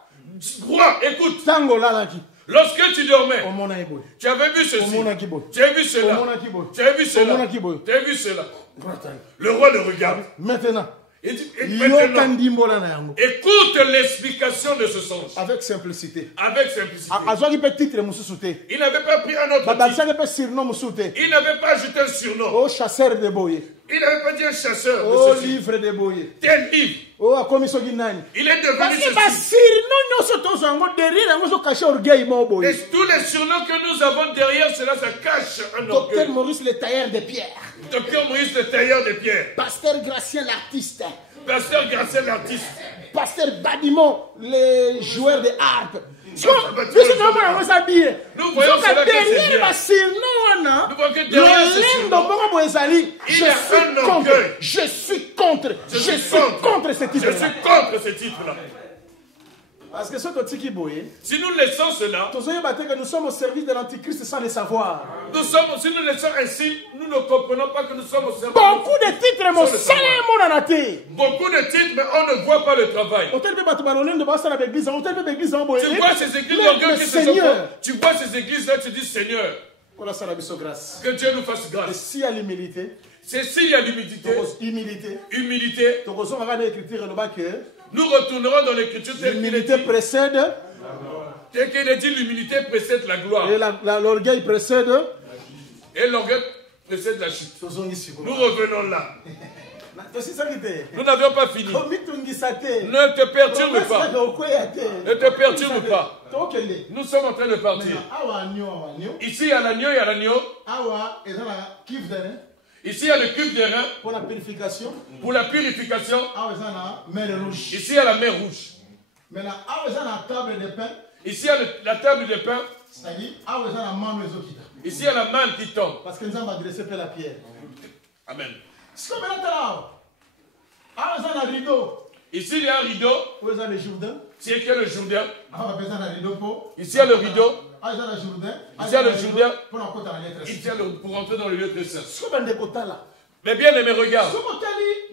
Roi, écoute. Tango olalaki. Lorsque tu dormais, omona iboy. tu avais vu ceci, Omona kiboy. tu as vu cela, Omona kiboy. tu as vu cela, Omona kiboy. tu as vu cela. Grataille. Le roi le regarde. Maintenant, Il dit, et yo maintenant, kandimbola na yango écoute l'explication de ce songe. avec simplicité. Avec simplicité. Azwaki pe titre mususu te. Il n'avait pas pris un autre titre. Babakisaki pe surnom mususu te. Il n'avait pas ajouté un surnom. O chasseur de boye. Il n'avait pas dit un chasseur O de ceci. livre de boye. Tel livre. O akomi soki nani. Il est devenu Parce que ceci. basirnom nyonso tozwa yango derrière yango so caché orgueil mo boye. Et tous les surnoms que nous avons derrière cela, ça cache un Docteur orgueil. Maurice le tailleur de pierre. Docteur Moïse, le tailleur de pierre. Pasteur Gracien l'artiste. Pasteur Gracien, l'artiste. Pasteur Badimon, le joueur de harpe. Nous voyons cela que c'est bien. Nous voyons que derrière ce surnom, il y a un orgueil. Je suis contre ce Je titre-là. suis contre ce titre-là. Parce que ce que boye, Si nous laissons cela, que nous sommes au service de l'Antichrist sans le savoir. si nous laissons ainsi, nous ne comprenons pas que nous sommes au service. Beaucoup de titres, mon salaire, mon anaté. Beaucoup de titres, mais on ne voit pas le travail. Tu vois ces églises d'orgueil qui se sont faites. Tu vois ces églises-là, tu dis Seigneur, que Dieu nous fasse Et grâce. si à l'humilité, C'est s'il y a l'humilité, humilité, nous retournerons dans l'écriture telle qu'il est l'humilité dit. précède Tel qu'il est dit, l'humilité précède la gloire. et l'orgueil précède. Et l'orgueil précède la chute. Nous revenons là. Nous n'avions pas fini. Ne te perturbe pas. Ne te perturbe pas. Nous sommes en train de partir. Ici, il y a l'agneau, il y a l'agneau. Ici, il y a le cube de rein Pour la purification, pour la purification. mer rouge. Ici, il y a la mer rouge. Maintenant, la table de pain, Ici, il y a la table de pain. c'est-à-dire, la main Ici, il y a la manne qui tombe. parce que nous avons adressé la pierre. Amen. C'est comme là, un rideau. Ici, il y a un rideau. Où est le Jourdain? Ici, il y a le Jourdain. Rideau pour. Ici, il y a le rideau. Jourdain. Ici, il y a le Jourdain. Pour entrer dans la lettre. Ici, il y a le, pour entrer dans le lieu très saint. C'est comme un décotat là. Mais bien aimé, regarde.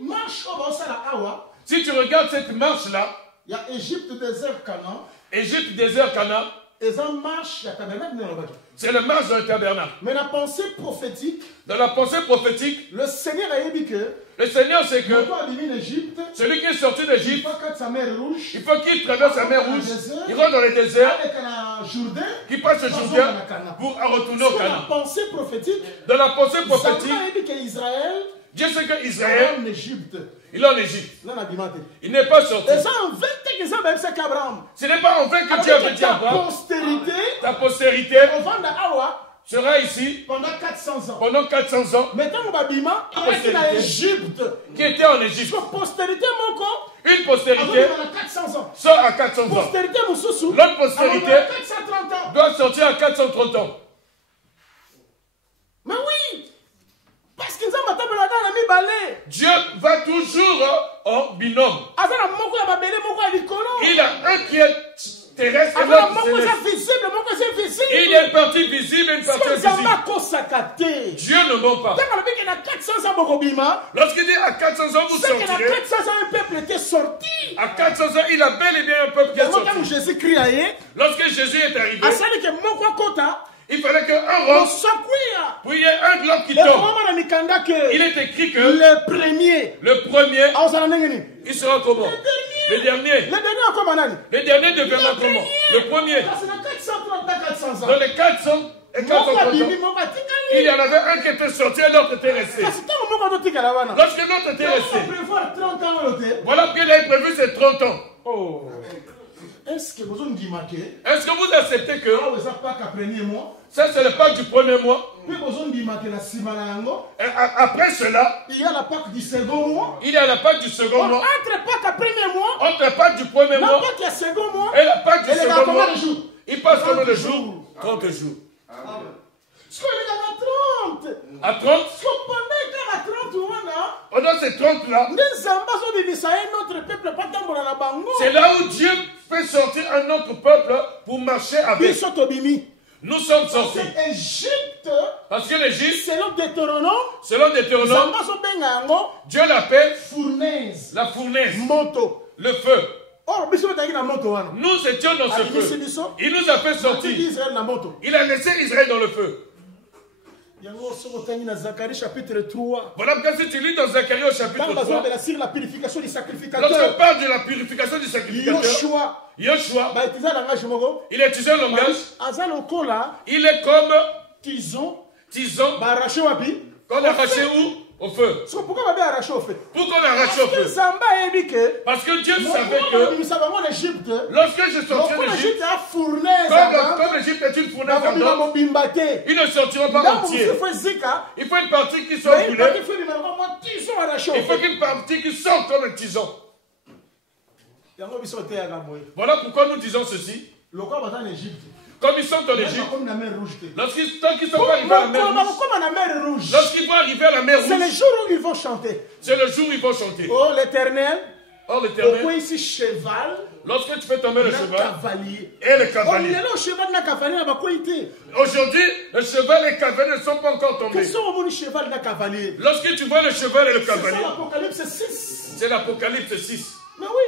Marche au bas de Awa. Si tu regardes cette marche-là, Il y a Égypte, désert, Canaan. Égypte, désert, Canaan, Et ça marche, il y a tabernacle dans le bateau. c'est la marche dans le tabernacle. Mais la pensée prophétique, Dans la pensée prophétique, le Seigneur a dit que le Seigneur sait que quand on a l'Égypte, celui qui est sorti il d'Égypte, faut que sa mer rouge, il faut qu'il traverse la mer rouge, il rentre dans le désert, avec un Jourdain, qu'il passe le Jourdain pour retourner au sur la Canaan. pensée prophétique, Dans la pensée Satan prophétique, a dit qu'Israël Dieu sait est qu'Israël, en Égypte. il est en Égypte. Là, on a dimanté. Il n'est pas sorti. Et ça, en 20 ans, même c'est qu'Abraham. Ce n'est pas en vain que Dieu avait dit à Ta Abraham, postérité, ta postérité au vent d'Awa, sera ici pendant 400 ans. pendant 400 ans, Maintenant, on va bima, il est en Égypte. qui était en Égypte. Parce que postérité, mon corps, Une postérité on a 400 ans. sort à 400 ans. Postérité, mon sous-sous, L'autre postérité on a 430 ans. doit sortir à 430 ans. Mais oui, parce qu'ils ont maintenant la mi balai. Dieu va toujours en binôme. Azana moko ya babele moko ya likolo. Il a un qui est terrestre et Azana l'autre moko céleste. c'est visible, moko c'est visible. Il y a une partie visible et une partie C'est invisible. ça ko sakate. Dieu ne ment pas. Tant qu'on a dit qu'il y a 400 ans moko bima, Lorsqu'il dit à 400 ans vous c'est qu'il y a sortirez, 400 ans un peuple était sorti. à 400 ans il a bel et bien un peuple qui est Quand sorti. Jésus crie aye, Lorsque Jésus est arrivé, asali ke moko kota, il fallait qu'un on roi, sakuya. puis il y ait un globe qui Le tombe. moment na mikanda que Il est écrit que le premier, le premier, azana nengeni. il sera comment? Le dernier. Le dernier encore manani. Le dernier deviendra comment? Le premier. Parce que 430 ans, 400 ans. Dans les 400 et 430 ans, il y en avait un qui était sorti et l'autre était resté. Lorsque l'autre était resté, voilà qu'il avait prévu ses 30 ans. Oh. Est-ce que vous avez marqué? Est-ce que vous acceptez que mois? ça c'est le Pâques du premier mois? Puis vous avez marqué la Et après cela, il y a la Pâque du second mois. il y a la Pâque du second mois. Entre Pâques premier mois, Entre la Pâque du premier la mois Pâque du second mois, et la Pâque du et les gars, second combien mois, de jours? il passe combien de 30 jours? 30 jours. Parce que les gars, 30. À 30, Parce que pendant que à 30 mois, pendant ces 30 là, c'est là où Dieu fait sortir un autre peuple pour marcher avec. Nous sommes sortis. Parce que l'Égypte, selon Deutéronome, Dieu l'appelle fournaise, la fournaise, moto. le feu. Nous étions dans ce feu. Il nous a fait sortir. Il a laissé Israël dans le feu. Voilà pourquoi si tu lis dans Zacharie au chapitre 3, lorsqu'on parle de la purification du sacrificateur, Yoshua, il a utilisé un langage. Il est comme tison qu'on a arraché où? Au feu. Pourquoi on a arraché au feu? Pourquoi on a arraché au feu? Parce que Dieu savait que lorsque je sortirai d'Égypte, comme l'Égypte est une fournaise ardente, ils ne sortiront pas entiers. Il faut une partie qui soit brûlée. Il faut qu'une partie qui sorte comme un tison. Voilà pourquoi nous disons ceci. Comme ils sont en Égypte, lorsqu'ils sont pas arrivés à la mer rouge, lorsqu'ils vont arriver à la mer rouge, c'est le jour où ils vont chanter. C'est le jour où ils vont chanter. Oh l'Éternel, l'Éternel, ici cheval, lorsque tu fais tomber le cheval cavalier. Et le cavalier. Aujourd'hui, le cheval et le cavalier ne sont pas encore tombés. Lorsque tu vois le cheval et le cavalier, c'est l'Apocalypse 6. Mais oui.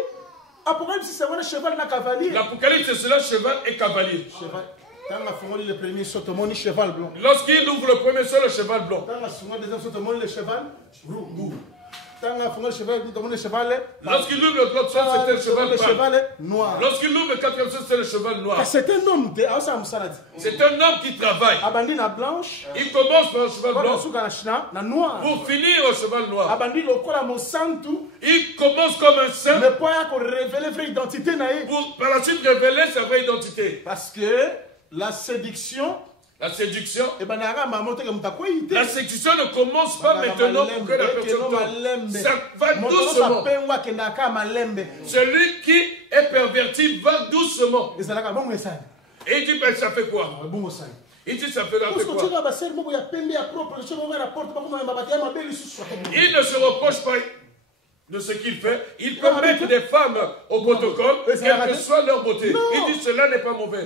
Apocalypse, c'est le cheval et le cavalier. L'Apocalypse, c'est le cheval et cavalier. Lorsqu'il ouvre le premier sol, le cheval blanc. Lorsqu'il ouvre le deuxième sol, c'était le cheval noir. Lorsqu'il ouvre le quatrième sol, c'est le cheval noir. C'est un homme. C'est un homme qui travaille. Il commence par le cheval blanc pour finir au cheval noir. Il commence comme un saint pour par la suite révéler sa vraie identité. Parce que la séduction ne commence pas maintenant pour que la personne tombe. Ça va doucement. Celui qui est perverti va doucement. Et il dit, ben, ça fait quoi? Il dit, ça fait quoi? Il ne se reproche pas de ce qu'il fait. Il peut mettre des femmes au protocole, quelle que soit leur beauté. Il dit, cela n'est pas mauvais.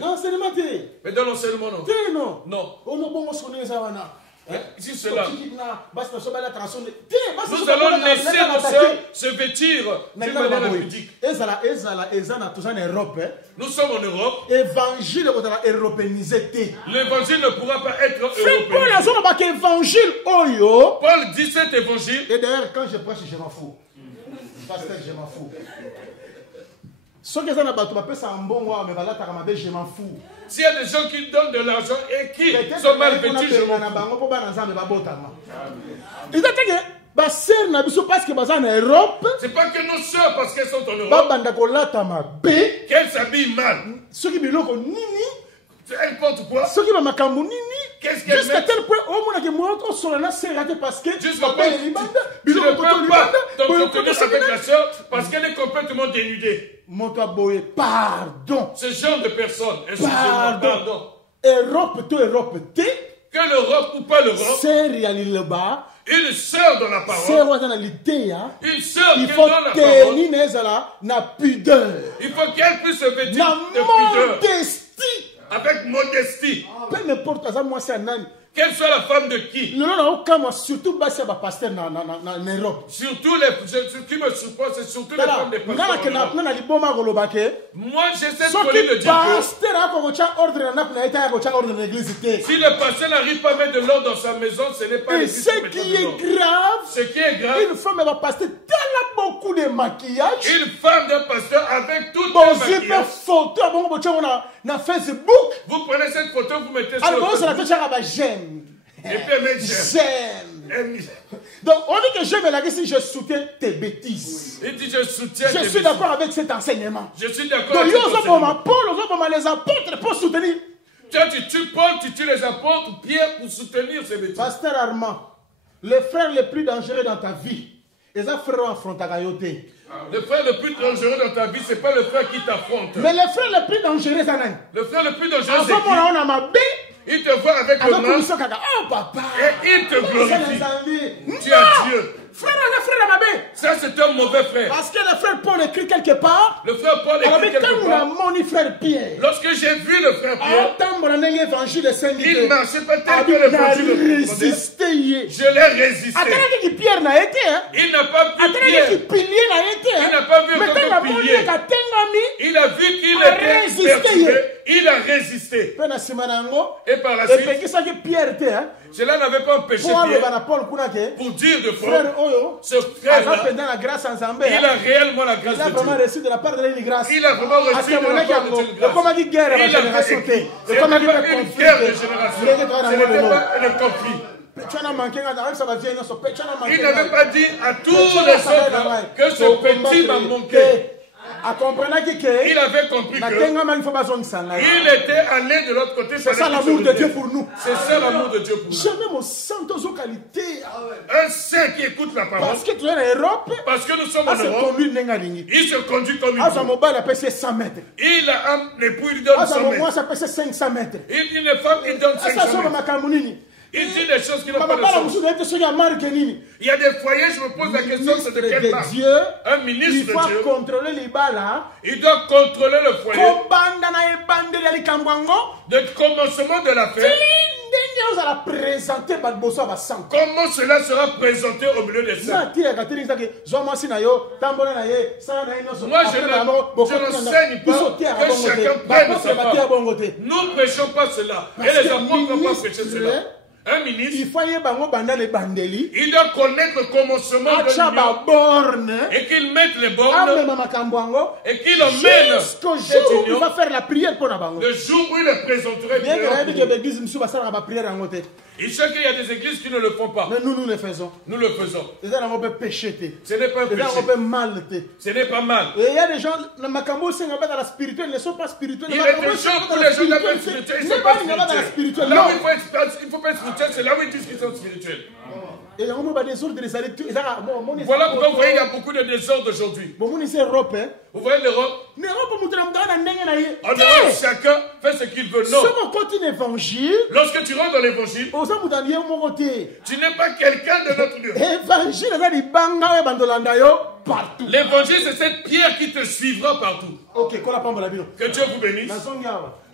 Mais dans l'enseignement, non. Non. Si cela, nous allons laisser nos soeurs se vêtir d'une manière impudique. Nous sommes en Europe. L'évangile ne pourra pas être européen. Paul dit cet évangile. Et d'ailleurs, quand je prêche, je m'en fous. Pasteur, je m'en fous. Je m'en fous. S'il y a des gens qui donnent de l'argent et qui sont mal vêtus, je m'en fous. C'est pas que nos soeurs, parce qu'elles sont en Europe, qu'elles s'habillent mal. Elles portent quoi? Qu'est-ce qu'elles jusqu'à mettent? tel point, au moins, parce que jusqu'au point, tu ne peux pas t'entretenir avec la soeur parce qu'elle est complètement dénudée. Pardon. Ce genre de personnes, pardon. Europe, que l'Europe ou pas l'Europe, une sœur dans la parole, une sœur qui est dans la parole, il faut qu'elle puisse se vêtir de pudeur, avec modestie. Peu importe, Qu'elle soit la femme de qui? Surtout Surtout les, ce qui me surprend, c'est surtout les femmes des pasteurs. Moi, j'essaie de le dire. Si le pasteur n'arrive pas à mettre de l'ordre dans sa maison, ce n'est pas l'église. Ce qui est grave, une femme va passer tellement beaucoup de maquillage. Une femme d'un pasteur avec tout le maquillage. Facebook. Vous prenez cette photo, vous mettez sur le j'aime. Et puis elle met j'aime. Donc on dit que j'aime la question, je soutiens tes bêtises. Il dit je soutiens tes bêtises. Je suis d'accord avec cet enseignement. Je suis d'accord avec cet enseignement. Paul, les apôtres pour soutenir. Tu tues Paul, tu tues les apôtres, Pierre pour soutenir ces bêtises. Pasteur Armand, les frères les plus dangereux dans ta vie, les frères affrontent à Gayoté. Le frère le plus dangereux dans ta vie, ce n'est pas le frère qui t'affronte. Mais le frère le plus dangereux, c'est qui? Le frère le plus dangereux, c'est qui? Il te voit avec le mal. Oh papa. Et il te glorifie. Tu as Dieu. Frère, Ça, c'est un mauvais frère. Parce que le frère Paul écrit quelque part. Le frère Paul Alors, écrit quelque quand part. mon frère Pierre. Lorsque j'ai vu le frère Pierre, il marchait peut-être que l'évangile. Je l'ai résisté. Pierre n'a été. Il n'a pas vu Pierre. Il n'a pas vu aucun pilier. Il a vu qu'il était perturbé. Il a résisté. Et par la suite, cela n'avait pas empêché Pierre pour dire de Paul, ce frère-là, il a réellement la grâce de Dieu. Il a vraiment reçu de la part de Dieu une grâce. Il a fait une guerre de génération. Ce n'était pas une guerre de génération. Ce n'était pas un conflit. Il n'avait pas dit à tous les autres que ce petit m'a manqué. Il avait compris qu'il était allé de l'autre côté. C'est ça l'amour de Dieu pour nous. C'est ça l'amour de Dieu pour nous. Jamais mon sang de qualité. Un saint qui écoute la parole. Parce que tu es en Europe. Parce que nous sommes en Europe. Il se conduit comme il veut. 100 mètres. Il a un époux, il donne 100 mètres. Moi, ça fait 500 mètres. Une femme, il donne 500 mètres. Il dit des choses qui n'ont pas de sens. Il y a des foyers, je me pose la question, c'est de quelle marque? Un ministre de Dieu. Il doit contrôler les balles. Il doit contrôler le foyer. De commencement de la fête. Comment cela sera présenté au milieu des saints? Moi, je n'enseigne pas que chacun prenne sa part. Nous ne prêchons pas cela. Et les apôtres n'ont pas prêché cela. Un ministre, il doit connaître le commencement de l'union et qu'il mette les bornes et qu'il emmène cette union. Il va faire la prière pour le jour où il le présenterait. Il sait qu'il y a des églises qui ne le font pas. Mais nous le faisons. Nous le faisons. Ce n'est pas un péché. Ce n'est pas mal. Et il y a des gens, dans la spirituelle, ils ne sont pas spirituels. Il y a des gens, tous les gens qui sont spirituels, ils ne sont pas spirituels. Là où il ne faut pas être spirituel, c'est là où ils disent qu'ils sont spirituels. Et voilà pourquoi vous voyez il y a beaucoup de désordre aujourd'hui. Vous voyez l'Europe? En Europe, chacun fait ce qu'il veut. Non. Lorsque tu rentres dans l'évangile, tu n'es pas quelqu'un de notre Dieu. L'évangile, c'est cette pierre qui te suivra partout. Que Dieu vous bénisse.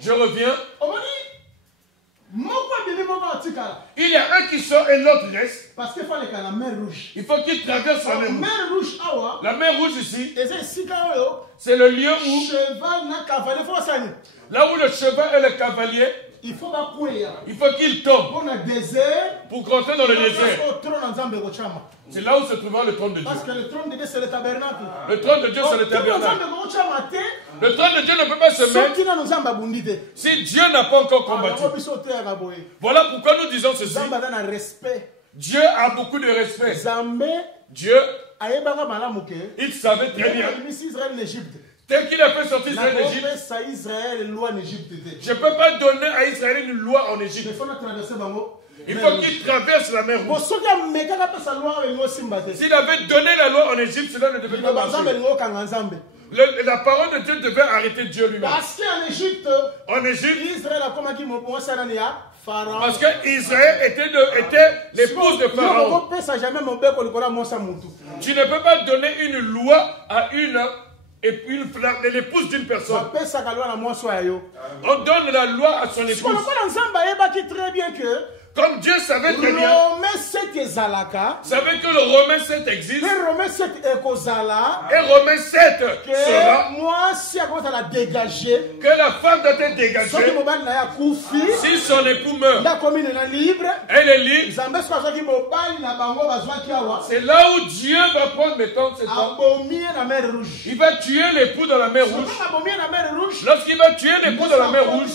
Je reviens. Il y a un qui sort et l'autre reste. Parce qu'il faut aller à la mer rouge. Il faut qu'il traverse la mer rouge. La mer rouge ici, c'est le lieu où là où le cheval et le cavalier, il faut qu'il tombe pour rentrer dans le désert. C'est là où se trouvera le trône de Dieu. Parce que le trône de Dieu, c'est le tabernacle. Le trône de Dieu, c'est le tabernacle. Le trône de Dieu ne peut pas se mettre si Dieu n'a pas encore combattu. Voilà pourquoi nous disons ceci. Dieu a beaucoup de respect. Dieu, il savait très bien. Tel qu'il a fait sortir Israël d'Égypte, je ne peux pas donner à Israël une loi en Égypte. Il faut qu'il traverse la mer rouge. S'il avait donné la loi en Égypte, cela ne devait pas marcher. La parole de Dieu devait arrêter Dieu lui-même. Parce qu'en Égypte, parce que Israël était l'épouse de Pharaon. Tu ne peux pas donner une loi à l'épouse d'une personne. On donne la loi à son épouse. Comme Dieu savait très bien, savait que le Romain 7 existe, et Romain 7 sera que la femme doit être dégagée. Si son époux meurt, elle est libre. C'est là où Dieu va prendre, mettons, cette femme. Il va tuer l'époux dans la mer rouge. Lorsqu'il va tuer l'époux dans la mer rouge,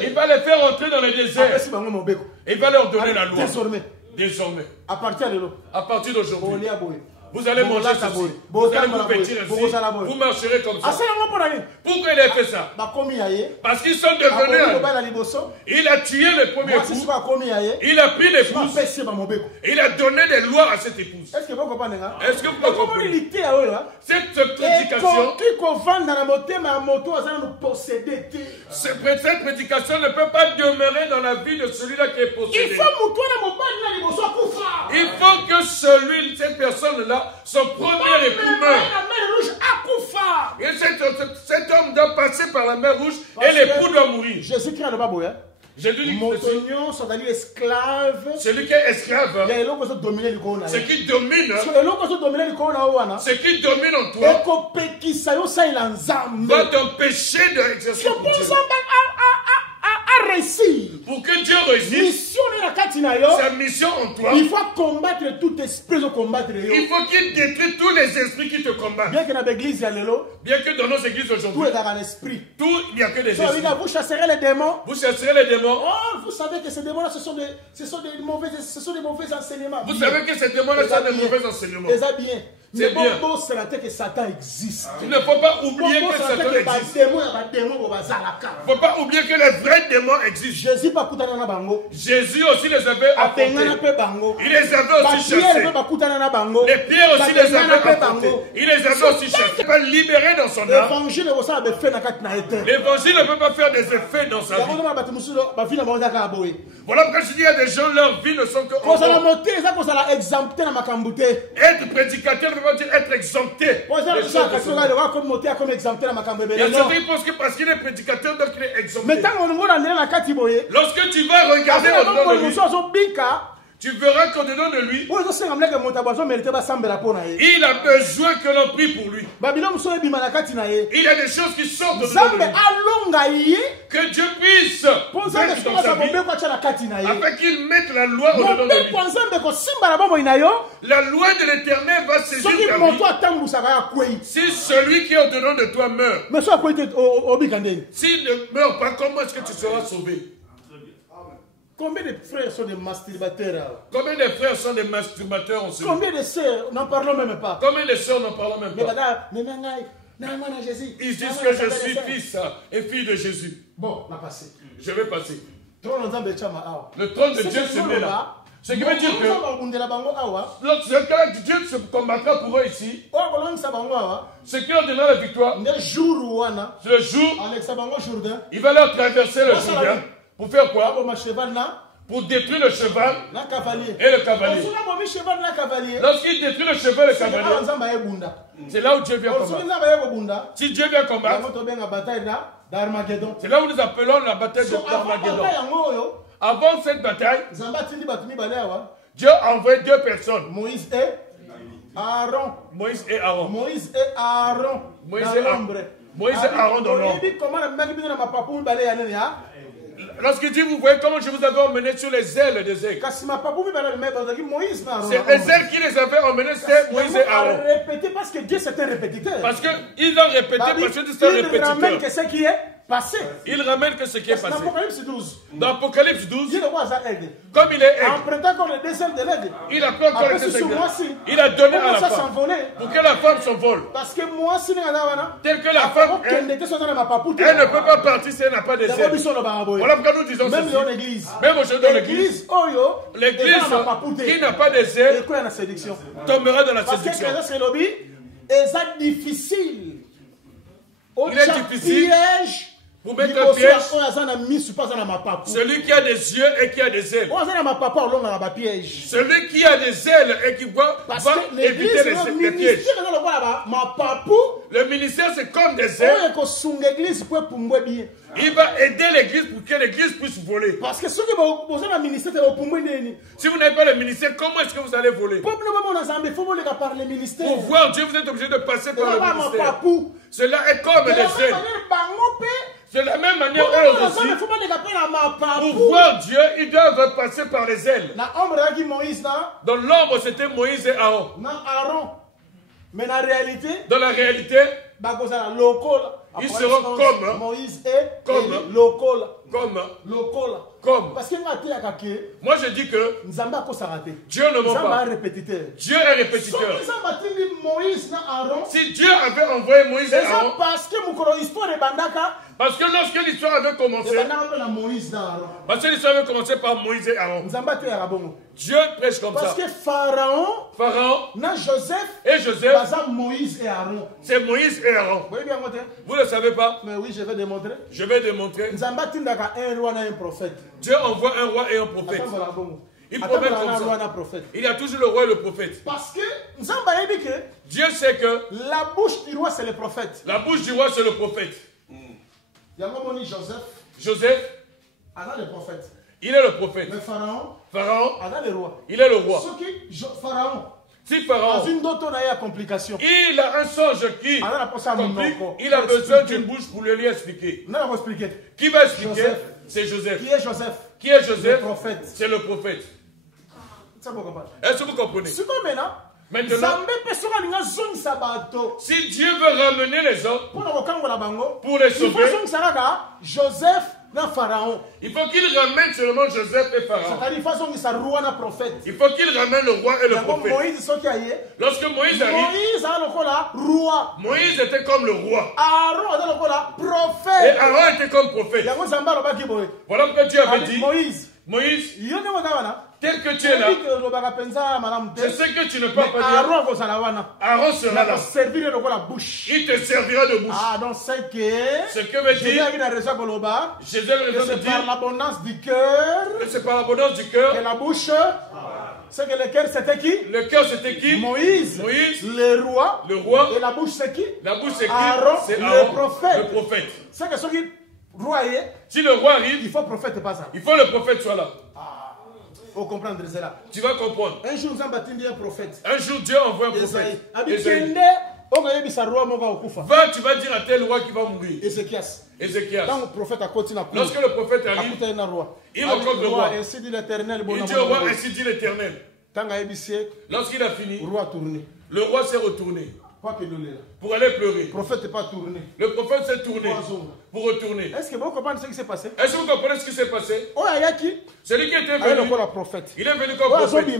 il va les faire entrer dans le désert. Il va leur donner la loi. Désormais. À partir d'aujourd'hui. Vous allez manger ceci. Vous allez vous vêtir ainsi. Vous marcherez comme ça. Pourquoi il a fait ça? Parce qu'ils sont devenus. Il a tué le premier époux. Il a pris l'épouse. Il a donné des lois à cette épouse. Est-ce que vous comprenez? Cette prédication. Cette prédication ne peut pas demeurer dans la vie de celui-là qui est possédé. Il faut que cette personne-là là, son premier époux meurt. La mer rouge akufa. Et cet homme doit passer par la mer rouge et l'époux doit mourir. Jésus-Christ n'a pas boyé. Jésus dit Motonyon sont allés esclaves. celui qui est esclave, Il y a les gens qui dominent le corona. ce qui domine, Les gens qui dominent le corona. ce qui domine en toi, Et qu'on péki ça yo ça il en zambe. va t'empêcher d'exercer C'est pour pour Dieu. ça à réussir. Pour que Dieu réussisse Mission de la Katinayo. sa mission en toi, Il faut combattre tout esprit de combattre. il faut qu'il détruise tous les esprits qui te combattent. Bien que dans l'église, il y a l'élo, Bien que dans nos églises tout aujourd'hui, est dans l'esprit. tout, il n'y a que des So, esprits. vous chasserez les démons. Vous chasserez les démons. Oh, vous savez que ces démons-là, ce sont des mauvais enseignements. Vous savez que ces démons-là sont des mauvais enseignements. C'est bien. Mais C'est bon, bien. bon, c'est la tête que Satan existe. Il ne faut pas Bon, oublier bon, que c'est la Satan tête que existe. les démons, il y a des démons au bazar la carte. Il ne faut pas oublier que les vrais démons existent. Jésus pas kutana na bango. Jésus aussi les avait Apengana apportés. pe bango. Il les avait aussi Pierre chassés. pe bakutana na bango. Les pierres aussi les Bapengana avait pe apportés. bango. Il les avait aussi chassés. Il ne peut pas libérer dans son âme. L'évangile est ça be fait na kati na été. L'évangile ne peut pas faire des effets dans sa Ya vie. ngona ba musulo ba fina ba ndaka aboye. Voilà pourquoi je dis il y a des gens, leur vie ne sont que Ko ça la en mort. moté, ça ko ça la exempté na makambute. Être prédicateur ne veut pas dire être exempté. Ko ça des la choses ça de ka ce ça monde. le comme moté comme exempté na makambute. Il y a Non. certains qui pensent que parce qu'il est prédicateur, donc il est exempté. Mais tant on ngona ndela na kati boye. Lorsque tu vas regarder Après au-dedans de on lui, so so bika. tu verras qu'au-dedans de lui, Oyo so senga mleke motabazo mérité ba sambela pona ye. il a besoin que l'on prie pour lui. Babylone so ebima na kati na ye. Il y a des choses qui sortent de Zambe lui. alonga ye. Que Dieu puisse Pour ça mettre que dans sa ça vie, bombe kwa cha na kati na ye. afin qu'il mette la loi au-dedans de Bombe lui. kwa nzambe ko simba na bombo ina yo. La loi de l'éternel va saisir Soki ta moto vie. atambusaka ya kwei. Si celui qui est au-dedans de toi meurt, Mais so akwei te obika ndeni. s'il ne meurt pas, comment est-ce que tu seras sauvé? Combien de frères sont des masturbateurs? Combien de frères sont des masturbateurs en ce moment? Combien de sœurs? N'en parlons même pas. Combien de sœurs n'en parlons même Mais pas? bada, mais nangai, nangai Jésus. Ils disent que je suis fils et fille de Jésus. Bon, on a passé. Je vais passer. Trop longtemps de chama awa. Le trône de Dieu se met là. Ce qui veut dire que lorsque Dieu se combattra pour eux ici, ce qui leur donnera la victoire, c'est le jour, il va leur traverser le Jourdain. Pour faire quoi? Pour détruire le cheval et le cavalier. Lorsqu'il détruit le cheval et le cavalier, c'est là où Dieu vient combattre. Si Dieu vient combattre, c'est là où nous appelons la bataille d'Armageddon. Avant cette bataille, Dieu a envoyé deux personnes. Moïse et Aaron. Moïse et Aaron. Moïse et Aaron. Moïse dans et Aaron. l'ombre. Moïse et Aaron dans l'ombre. Lorsqu'il dit, vous voyez comment je vous avais emmené sur les ailes des aigles. C'est les ailes qui les avaient emmenés, c'est Moïse et Aaron. Répéter parce que Dieu c'est un répétiteur. Parce qu'ils ont répété, parce que c'est un Il ramène répétiteur. que ce qui est passé. Il ramène que ce qui est Dans passé. Apocalypse 12, Dans Apocalypse 12, Dieu le voit à aide. comme il est aigle, En prêtant encore le désert de l'aide. il a pris encore Après, le c'est sur Seigneur. moi aussi. Il a donné à Comment la ça femme. s'envoler? Pour que la femme s'envole. Parce que moi, si Tel que la femme, elle ne peut pas partir si elle n'a pas de ailes. Voilà pourquoi nous disons même dans ceci. l'église. Même aujourd'hui dans l'église, L'église, Oyo, l'église qui n'a pas de ailes et quoi la séduction? tombera dans la Parce que séduction. c'est lobby, et c'est difficile. Il est difficile piège. pour mettre un piège. Celui Celui qui a des yeux et qui a des ailes. piège. Celui qui a des ailes et qui va Parce que l'église, éviter les pièges. Le ministère, c'est comme des ailes. Il va aider l'église pour que l'église puisse voler. Parce que ceux qui vont poser le ministère, c'est au Si vous n'avez pas le ministère, comment est-ce que vous allez voler? Pour par le ministère. Pour voir Dieu, vous êtes obligé de passer par le ministère. Pour Cela est comme des ailes. De la même manière, eux aussi, pour voir Dieu, ils doivent passer par les ailes. Dans l'ombre, c'était Moïse et Aaron. Mais en réalité, Dans la réalité, ils seront comme Moïse et comme local. comme. Parce que Moi, je dis que Dieu ne ment pas. Dieu est répétiteur. Si Dieu avait envoyé Moïse et Aaron, parce parce que lorsque l'histoire avait commencé, parce que l'histoire avait commencé par Moïse et Aaron, Dieu prêche comme parce ça. que Pharaon, Pharaon Joseph, et Joseph, Moïse et Aaron. c'est Moïse et Aaron. Vous voyez bien, Vous ne le savez pas? mais oui, je vais démontrer. Je vais démontrer. Un roi et un prophète. Dieu envoie un roi et un prophète. Il promet comme ça. Il y a toujours le roi et le prophète. Parce que Nzamba a dit que Dieu sait que la bouche du roi c'est le prophète. la bouche du roi c'est le prophète. Il y a un Joseph. Joseph, le prophète. il est le prophète. Le pharaon. Pharaon, le roi. il est le roi. Pharaon. Si Pharaon, complication. il a un songe qui complique, il a besoin d'une bouche pour le lui expliquer. Qui va expliquer? C'est Joseph. Qui est Joseph? Qui est Joseph? Le prophète. C'est le prophète. Est-ce que vous comprenez? Maintenant, si Dieu veut ramener les hommes pour les sauver, Joseph na Pharaon. Il faut qu'il ramène seulement Joseph et Pharaon. Il faut qu'il ramène le roi et le prophète. Lorsque Moïse arrive, Moïse était comme le roi. Et Aaron était comme prophète. Voilà pourquoi Dieu avait dit, Moïse, tel que tu es là, je sais que tu ne peux pas dire. Aaron sera là. Il te servira de bouche. Ce que veut dire, Jésus avait raison de dire, par l'abondance du cœur, c'est par l'abondance du cœur que la bouche, c'est que le cœur c'était qui? Le cœur c'était qui? Moïse. Le roi. Et la bouche c'est qui? La bouche c'est qui? Aaron, c'est Aaron, le prophète. C'est que ce qui roi est, si le roi arrive, il faut le prophète pas ça. Il faut le prophète soit là. Faut comprendre cela. Tu vas comprendre. Un jour, nous avons bâti un prophète. Un jour, Dieu envoie un prophète. Esaïe. Va, tu vas dire à tel roi qui va mourir. Ézéchias. Lorsque le prophète arrive, il rencontre le roi. Ainsi dit l'Éternel. Il dit au roi, ainsi dit l'Éternel. Lorsqu'il a fini, le roi s'est retourné pour aller pleurer. Le prophète n'est pas tourné. Le prophète s'est tourné pour retourner. Est-ce que vous comprenez ce qui s'est passé? Est-ce que vous comprenez ce qui s'est passé? Celui qui était venu, il est venu comme prophète.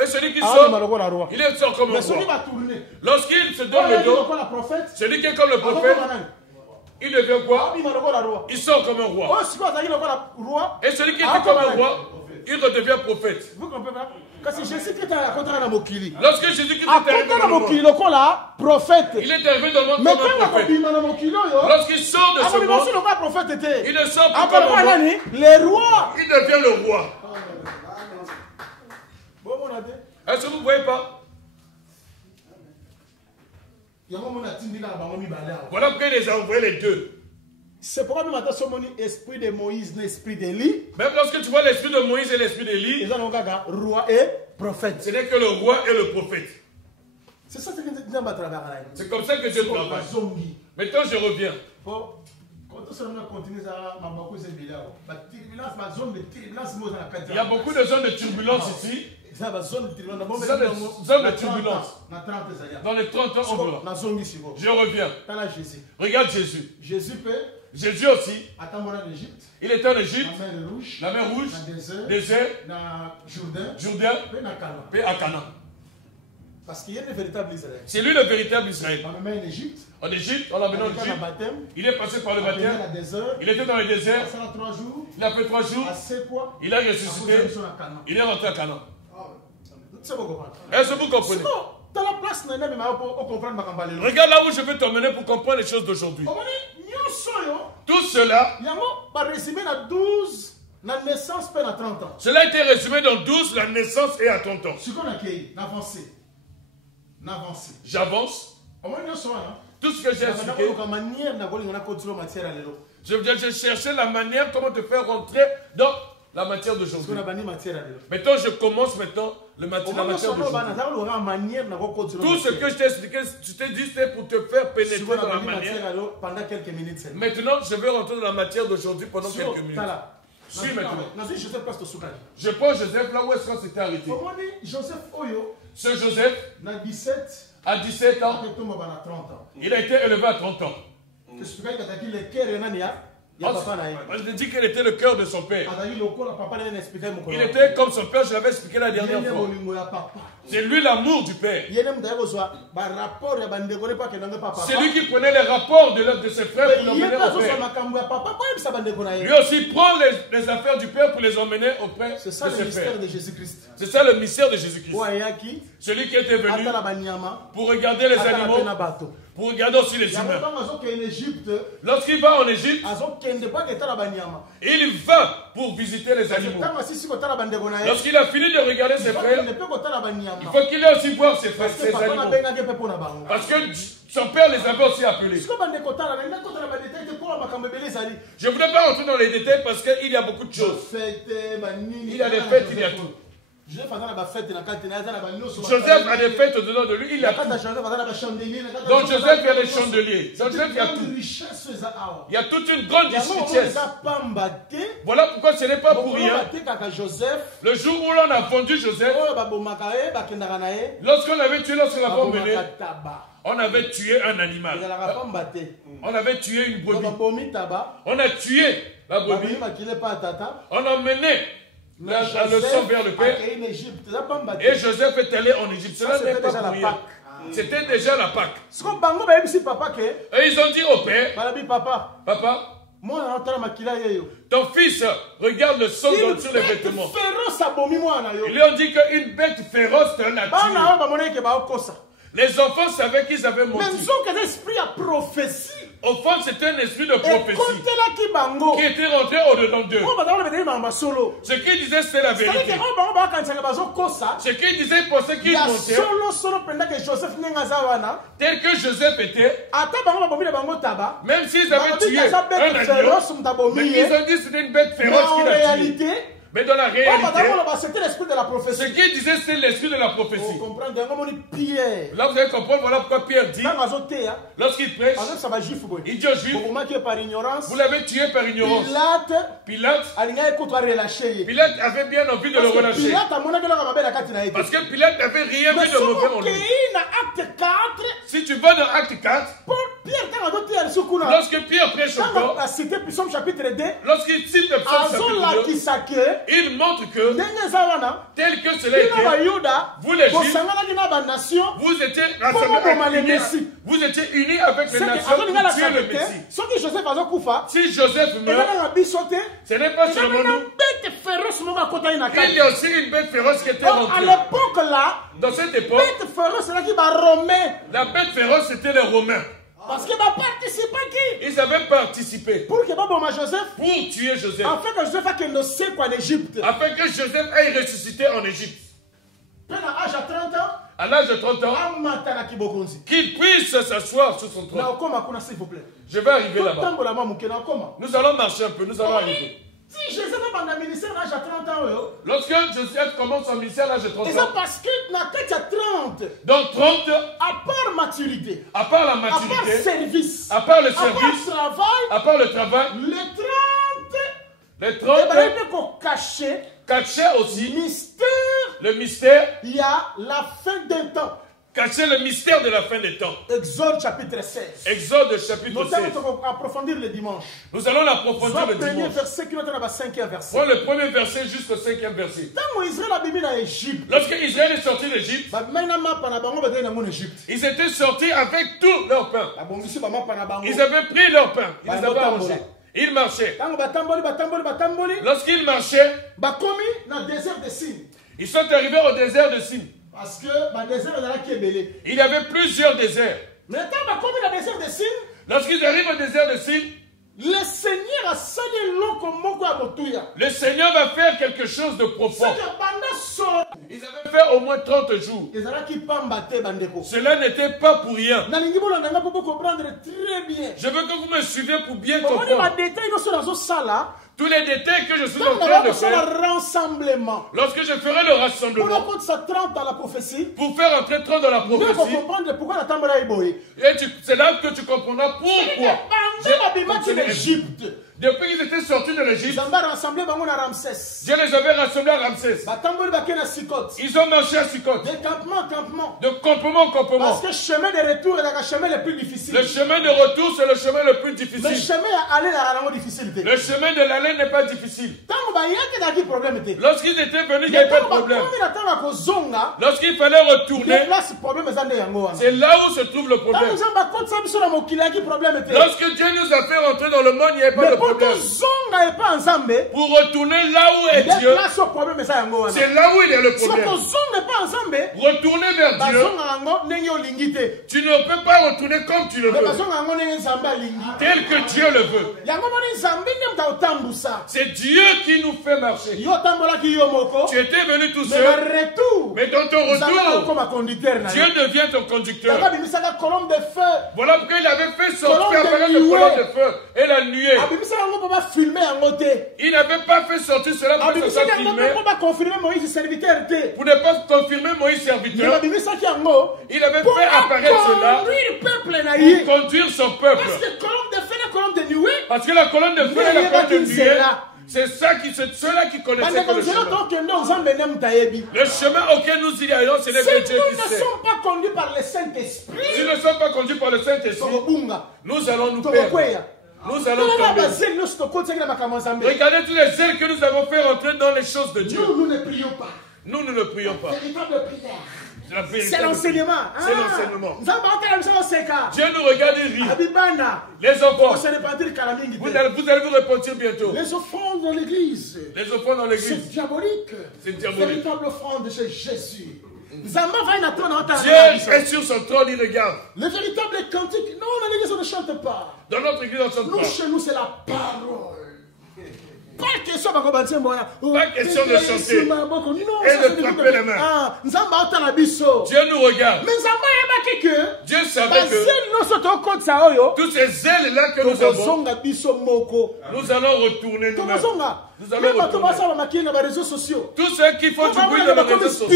Et celui qui sort, il est sort comme un roi. Lorsqu'il se donne le dos, celui qui est comme le prophète, il devient quoi? Il sort comme un roi. Et celui qui était comme un roi, il redevient prophète. Vous comprenez pas? Parce que Jésus qui était à contre la Mokili. Lorsque Jésus qui était arrivé dans le monde, prophète. Il est arrivé dans le monde comme un prophète. Lorsqu'il sort de ce monde, il ne sort plus comme un roi. Le roi. Il devient le roi. Est-ce que vous ne voyez pas? Voilà pourquoi il les a envoyés les deux. C'est pourquoi même maintenant, l'esprit de Moïse, l'esprit d'Élie. Même lorsque tu vois l'esprit de Moïse et l'esprit d'Élie, roi et prophète. Ce n'est que le roi et le prophète. C'est ça que Dieu travaille. C'est comme ça que Dieu travaille. Maintenant, je reviens. Il y a beaucoup de zones de turbulence ici. Zones de turbulence. Dans les 30 ans, on verra. Je reviens. Regarde Jésus. Jésus aussi. Il était en Égypte. La mer Rouge. Désert. Jourdain. Paix à Canaan. Parce qu'il y a le véritable Israël. C'est lui le véritable Israël. On le met en Égypte. En Égypte, on l'a mené en Égypte. Il est passé par le baptême. Il était dans le désert. Il a fait 3 jours. Il a ressuscité. Il est rentré à Canaan. Est-ce que vous comprenez? Regarde là où je veux t'emmener pour comprendre les choses d'aujourd'hui. Tout cela, cela a été résumé dans 12, la naissance et à 30 ans. J'avance. Tout ce que j'ai expliqué, je cherchais la manière comment te faire rentrer dans la matière d'aujourd'hui. Maintenant, je commence maintenant la matière d'aujourd'hui. Tout ce que je t'ai expliqué, je t'ai dit, c'est pour te faire pénétrer dans la manière. Maintenant, je vais rentrer dans la matière d'aujourd'hui pendant quelques minutes. Suis maintenant. Je prends Joseph là où est-ce qu'on s'était arrêté. Ce Joseph, à 17 ans, il a été élevé à 30 ans. On dit qu'il était le cœur de son père. Il était comme son père, je l'avais expliqué la dernière fois. C'est lui l'amour du père. C'est lui qui prenait les rapports de ses frères pour l'emmener au père. Lui aussi prend les affaires du père pour les emmener auprès de ses frères. C'est ça le mystère de Jésus-Christ. C'est ça le mystère de Jésus-Christ. Celui qui était venu pour regarder les animaux, pour regarder aussi les humains. Lorsqu'il va en Égypte, il va pour visiter les animaux. Lorsqu'il a fini de regarder ses frères, il faut qu'il aille aussi voir ses frères, ses animaux. Parce que son père les avait aussi appelés. Je ne voudrais pas rentrer dans les détails parce qu'il y a beaucoup de choses. Il y a des fêtes, il y a tout. Joseph a des fêtes au-dedans de lui, il a tout. Donc Joseph, il y a des chandeliers. Joseph, il y a tout. Il y a toute une grande richesse. Voilà pourquoi ce n'est pas pour rien. Le jour où l'on a vendu Joseph, lorsqu'on avait tué, lorsqu'on l'a mené, on avait tué un animal. On avait tué une brebis. On a tué la brebis. On a mené le sang vers le père. Et Joseph est allé en Égypte. Cela n'est pas pour rien. C'était déjà la Pâque. Et ils ont dit au père, papa, ton fils regarde le sang sur les vêtements. Ils lui ont dit qu'une bête féroce l'a tué. Les enfants savaient qu'ils avaient menti. Au fond, c'était un esprit de prophétie qui était rentré au-dedans d'eux. Ce qu'il disait, c'était la vérité. Ce qu'il disait, il pensait qu'il mentait. Tel que Joseph était, même s'ils avaient tué un agneau, mais ils ont dit que c'était une bête féroce qui l'a tué. Mais dans la réalité, c'était l'esprit de la prophétie. Ce qu'il disait, c'est l'esprit de la prophétie. Là, vous allez comprendre, voilà pourquoi Pierre dit, lorsqu'il prêche, il dit aux Juifs, vous l'avez tué par ignorance. Pilate avait bien envie de le relâcher. Parce que Pilate n'avait rien vu de mauvais en lui. Si tu vas dans Acte 4, lorsque Pierre prêche encore, lorsqu'il cite le psaume chapitre 2, il montre que, tel que cela était, vous les Juifs, vous étiez rassemblés, vous étiez unis avec les nations pour tuer le Messie. Si Joseph meurt, ce n'est pas seulement nous. Il y a aussi une bête féroce qui était rentrée. Dans cette époque, la bête féroce c'était les Romains. Parce qu'ils participé qui? Ils avaient participé. Pour que Joseph. Pour tuer Joseph. Afin que Joseph en Égypte. Afin que Joseph aille ressusciter en Égypte. À l'âge de 30 ans. À l'âge de 30 ans. Qu'il puisse s'asseoir sur son trône. Je vais arriver là-bas. Nous allons marcher un peu. Nous allons arriver. Si Joseph a un ministère à l'âge de 30 ans, lorsque Joseph commence son ministère à l'âge de 30 ans, c'est parce que dans 30, donc 30, à part maturité, à part la maturité, à part service, à part le service, à part le travail, les 30, caché aussi, le mystère, il y a la fin d'un temps. Cacher le mystère de la fin des temps. Exode chapitre 16. Exode chapitre 16. Nous allons approfondir le dimanche. Nous allons l'approfondir le dimanche. Le premier verset qui est le cinquième verset. Le premier verset jusqu'au cinquième verset. Lorsque Israël est sorti d'Égypte, ils étaient sortis avec tout leur pain. Ils avaient pris leur pain. Ils les avaient mangé. Ils marchaient. Lorsqu'ils marchaient, ils sont arrivés au désert de Sin. Parce que le désert il y avait plusieurs déserts. Lorsqu'ils arrivent au désert de Sin, le Seigneur va faire quelque chose de profond. Ils avaient fait au moins 30 jours. Cela n'était pas pour rien. Je veux que vous me suiviez pour bien comprendre. Tous les détails que je suis en train de faire, lorsque je ferai le rassemblement, pour faire entrer 30 dans la prophétie, et c'est là que tu comprendras pourquoi depuis qu'ils étaient sortis de l'Égypte, Dieu les avait rassemblés à Ramsès. Ils ont marché à Sukkot. De campement en campement. Parce que le chemin de retour est le chemin le plus difficile. Le chemin de retour, c'est le chemin le plus difficile. Le chemin à aller à la difficulté. Le chemin de l'aller n'est pas difficile. Lorsqu'ils étaient venus, il n'y avait pas de problème. Lorsqu'il fallait retourner, c'est là où se trouve le problème. Lorsque Dieu nous a fait rentrer dans le monde, il n'y avait pas de problème. Pour retourner là où est Dieu, c'est là où il y a le problème. Retourner vers Dieu, tu ne peux pas retourner comme tu le veux, tel que Dieu le veut. C'est Dieu qui nous fait marcher. Tu étais venu tout seul, mais dans ton retour, Dieu devient ton conducteur. Voilà pourquoi il avait fait sortir apparaître le colonne de feu et la nuée. Il n'avait pas fait sortir cela pour que ça soit filmé. Pour ne pas confirmer Moïse serviteur. Il avait fait apparaître cela pour conduire son peuple. Parce que la colonne de feu et la colonne de nuée, c'est ceux-là qui connaissaient que le chemin. Le chemin auquel nous y allons, ce n'est que Dieu qui sait. S'ils ne sont pas conduits par le Saint-Esprit, s'ils ne sont pas conduits par le Saint-Esprit, nous allons nous perdre. Nous allons tomber. Regardez tous les zèles que nous avons fait rentrer dans les choses de Dieu. Nous ne prions pas. Nous ne prions pas. C'est l'enseignement. C'est l'enseignement. Dieu nous regarde et rit. Les enfants, vous allez vous repentir bientôt. Les offrandes dans l'église. Les offrandes dans l'église. C'est diabolique. C'est diabolique. Véritable offrande chez Jésus. Dieu est sur son trône, il regarde. Le véritable cantique. Non, dans l'église on ne chante pas. Dans notre église on ne chante pas. Nous, chez nous, c'est la parole. Pas question de chanter et de frapper les mains. Dieu nous regarde. Dieu savait que tous ces zèles-là que nous avons, nous allons retourner nous-mêmes. Nous allons retourner. Tous ceux qui font du bruit dans les réseaux sociaux,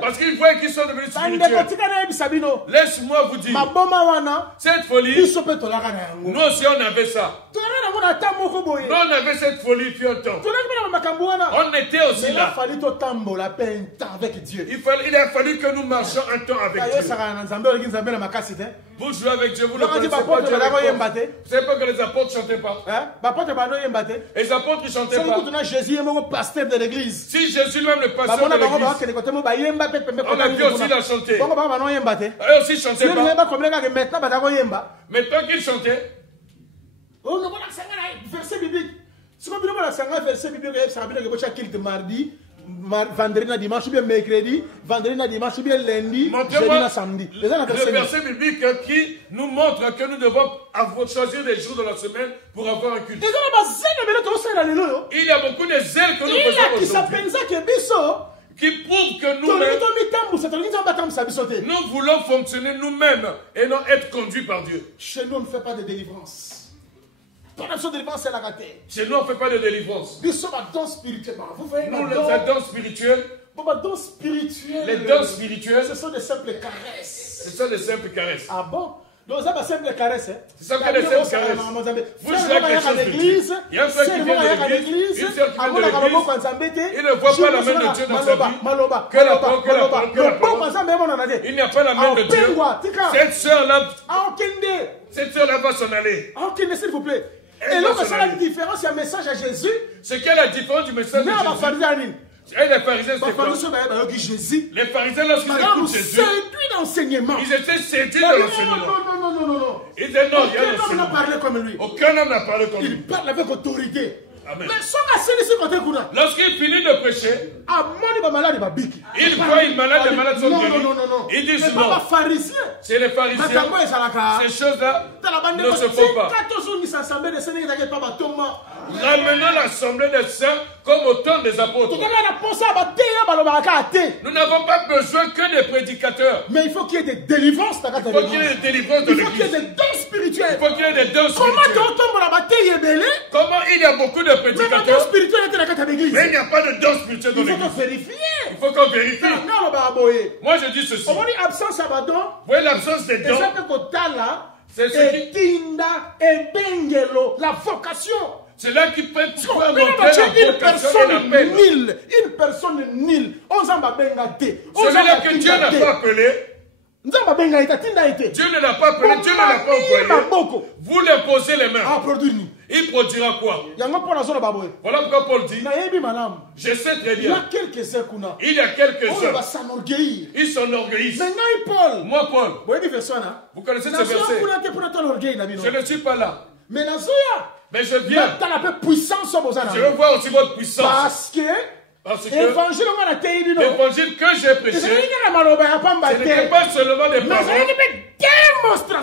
parce qu'ils voient qu'ils sont devenus spirituels. Laisse-moi vous dire, cette folie, nous aussi on avait ça. Nous on avait cette folie depuis un temps. On était aussi là. Il a fallu que nous marchions un temps avec Dieu. Vous jouez avec Dieu, vous ne connaissez pas Dieu. Vous ne savez pas que les apôtres ne chantaient pas. Les apôtres ne chantaient pas. Si Jésus lui-même le pasteur de l'église, on a pu aussi la chanter. Eux aussi ne chantaient pas. Mais tant qu'ils chantaient, verset biblique. Si vous voulez verset biblique, mardi, vendredi, dimanche, bien mercredi, vendredi, dimanche, bien lundi, jeudi, samedi. Le verset biblique qui nous montre que nous devons choisir des jours de la semaine pour avoir un culte. Il y a beaucoup de zèles que nous faisons aujourd'hui, qui prouvent que nous voulons fonctionner nous-mêmes et non être conduits par Dieu. Chez nous, on ne fait pas de délivrance. Chez nous, on ne fait pas de délivrance. Nous sommes à don spirituellement. Vous voyez, nous, les dons spirituels, les dons spirituels, ce sont des simples caresses. Ce sont des simples caresses. Ah bon? Donc, ça va simple caresse. Ce sont que des simples caresses. Vous jouez quelque chose de Dieu. Il y a un frère qui vient de l'église, une sœur qui vient de l'église. Il ne voit pas la main de Dieu dans sa vie. Que la parole, que la parole, que la parole. Il n'y a pas la main de Dieu. Cette sœur-là va s'en aller. S'il vous plaît. Et là, c'est la différence, il y a un message à Jésus. C'est quelle la différence du message de Jésus? Et les pharisiens, c'est quoi? Les pharisiens, lorsqu'ils écoutent Jésus, ils étaient séduits de l'enseignement. Non. Ils disaient non, il y a l'enseignement. Aucun homme n'a parlé comme lui. Aucun homme n'a parlé comme lui. Il parle avec autorité. Amen. Lorsqu'il finit de prêcher, il voit une malade, les malades sont guéris. Ils disent non. C'est les pharisiens. Ces choses-là ne se font pas. Ramenons l'assemblée des saints comme au temps des apôtres. Nous n'avons pas besoin que des prédicateurs. Mais il faut qu'il y ait des délivrances. Il faut qu'il y ait des délivrances de l'église. Il faut qu'il y ait des dons spirituels. Il faut qu'il y ait des dons spirituels. Comment il y a beaucoup de prédicateurs, mais il n'y a pas de dons spirituels dans l'église. Il faut vérifier. Il faut qu'on vérifie. Moi je dis ceci. Vous voyez l'absence des dons? C'est ce qui... la vocation. C'est là qui peut montrer la vocation et l'appel. Une personne nulle. Celui-là que Dieu n'a pas appelé. Dieu ne l'a pas appelé, Dieu ne l'a pas envoyé. Vous lui posez les mains. Il produira quoi? Voilà pourquoi Paul dit, je sais très bien. Il y a quelques-uns. Ils s'enorgueillissent. Moi, Paul, vous connaissez ce verset? Je ne suis pas là. Mais nazoya. Mais je viens. Dans la puissance Je veux voir aussi votre puissance. Parce que l'évangile que j'ai prêché, ce n'était pas seulement des paroles,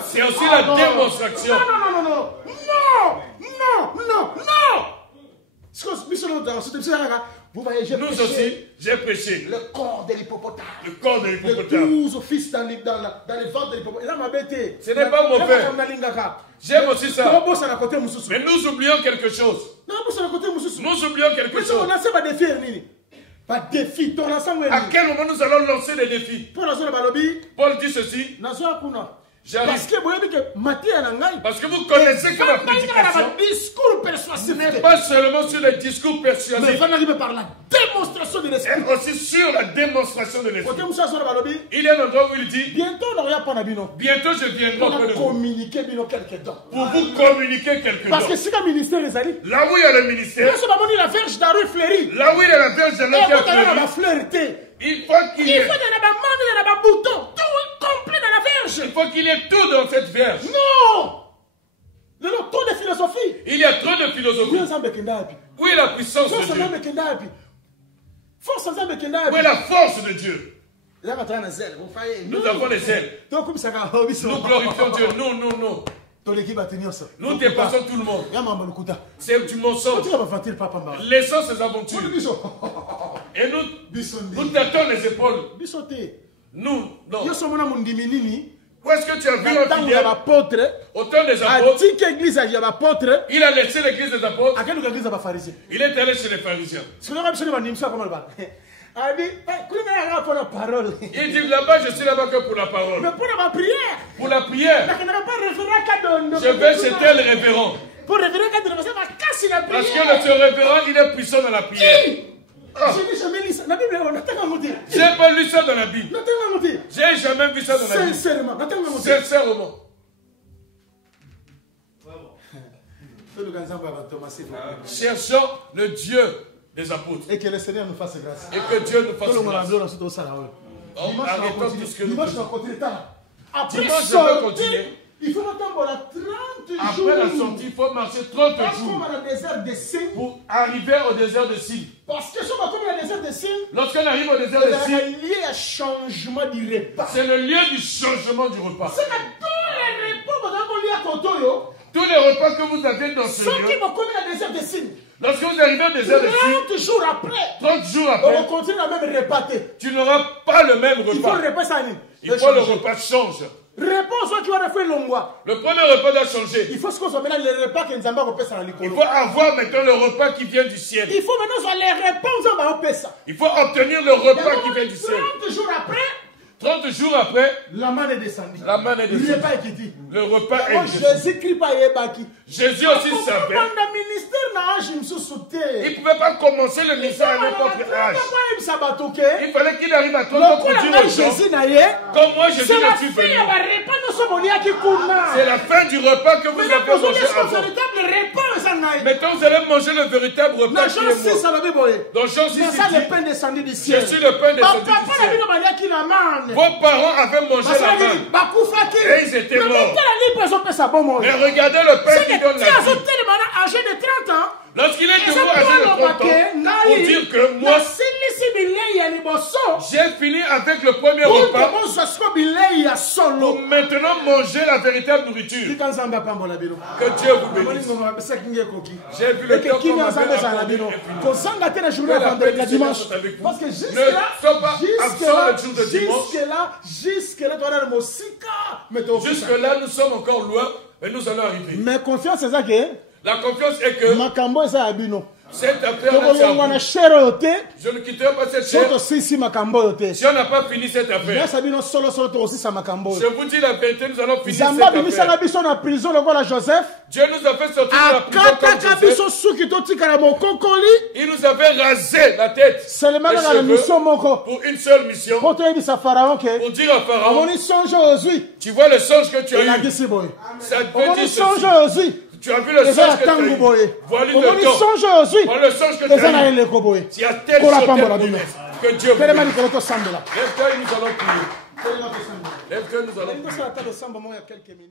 c'est aussi la démonstration. Non. Vous voyez, nous aussi, j'ai prêché le corps de l'hippopotame. Le corps de l'hippopotame. Les 12 fils dans les ventres de l'hippopotame. Ce n'est pas mauvais. J'aime aussi ça. Mais nous oublions quelque chose. Nous oublions quelque chose. Pas défi, à quel moment nous allons lancer des défis? Paul dit ceci. Parce que vous connaissez que la prédication n'est pas seulement sur les discours persuasifs, mais par la démonstration de l'esprit. Et aussi sur la démonstration de l'esprit. Il y a un endroit où il dit bientôt je viendrai auprès de vous pour vous communiquer quelques dons. Parce que si le ministère est allé, là où il y a le ministère, là où il y a la verge d'arrêt fleurie, là où il y a la verge d'arrêt fleurie, il faut qu'il y ait il faut qu'il y ait tout dans cette verge. Non! Il y a trop de philosophie. Il y a trop de philosophie. Où est la puissance de Dieu? Où est la force de Dieu? Nous avons les ailes. Nous glorifions Dieu. Non. Nous dépassons tout le monde. C'est du mensonge. Laissons ces aventures. Et nous tâtons les épaules. Nous, non. Où est-ce que tu as vu un fidèle au temps des apôtres? Il a laissé l'église des apôtres. Il est allé chez les pharisiens. Il dit là-bas, je suis là-bas que pour la parole. Mais pour la prière. Pour la prière. Je vais chez tel révérend. Parce que ce révérend, il est puissant dans la prière. J'ai pas lu ça dans la Bible. J'ai jamais vu ça dans la Bible. Sincèrement. Cherchons le Dieu des apôtres. Et que le Seigneur nous fasse grâce. Et que Dieu nous fasse grâce. Arrêtons tout ce que nous faisons. Dimanche, je vais continuer. Il faut attendre 30 jours. Après la sortie, il faut marcher 30 jours pour arriver au désert de Sin. Parce que le désert de Sin, lorsqu'on arrive au désert de Sin, il y a un changement du repas. C'est le lieu du changement du repas. C'est que tous les repas que vous avez dans ce lieu, lorsque vous arrivez au désert de Sin, 30 jours après, on continue à même repartir. Tu n'auras pas le même repas. Il faut le repas change. Le premier repas doit changer. Il faut le repas que nous avons. Il faut avoir maintenant le repas qui vient du ciel. Il faut maintenant les réponses. Il faut obtenir le repas qui vient du ciel. 30 jours après, la manne est descendue. Le repas est descendu. Jésus aussi savait. Il ne pouvait pas commencer le ministère à n'importe quel âge. Il fallait qu'il arrive à 30 ans pour dire aux gens, comme moi Jésus ne suis venu. C'est la fin du repas que vous avez mangé avant. Maintenant vous allez manger le véritable repas qui est moi. Dans Jean 6, je suis le pain descendu du ciel. Vos parents avaient mangé la manne et ils étaient morts. Mais regardez le pain qui donne la vie. Lorsqu'il est debout âgé de 30 ans, pour dire que moi, j'ai fini avec le premier repas pour maintenant manger la véritable nourriture. Que Dieu vous bénisse. J'ai vu le temps qu'on m'avait accordé est fini. Parce que ne sois pas absent le jour de dimanche. Jusque-là, nous sommes encore loin, mais nous allons arriver. Mais confiance, c'est ça que la confiance est que cette affaire je ne quitterai pas cette chair si on n'a pas fini cette affaire. Je vous dis la vérité, nous allons finir cette affaire. Dieu nous a fait sortir de la prison comme Joseph. Il nous avait rasé la tête, les cheveux, pour une seule mission, pour dire à Pharaon, tu vois le songe que tu as eu. Ça veut dire ceci. Tu as vu le songe que tu as eu. Voilà le temps. Voilà le songe que tu as eu. Tu as telle chose, telle promesse. Que Dieu vous bénisse. Lève-toi et nous allons prier. Lève-toi et nous allons prier.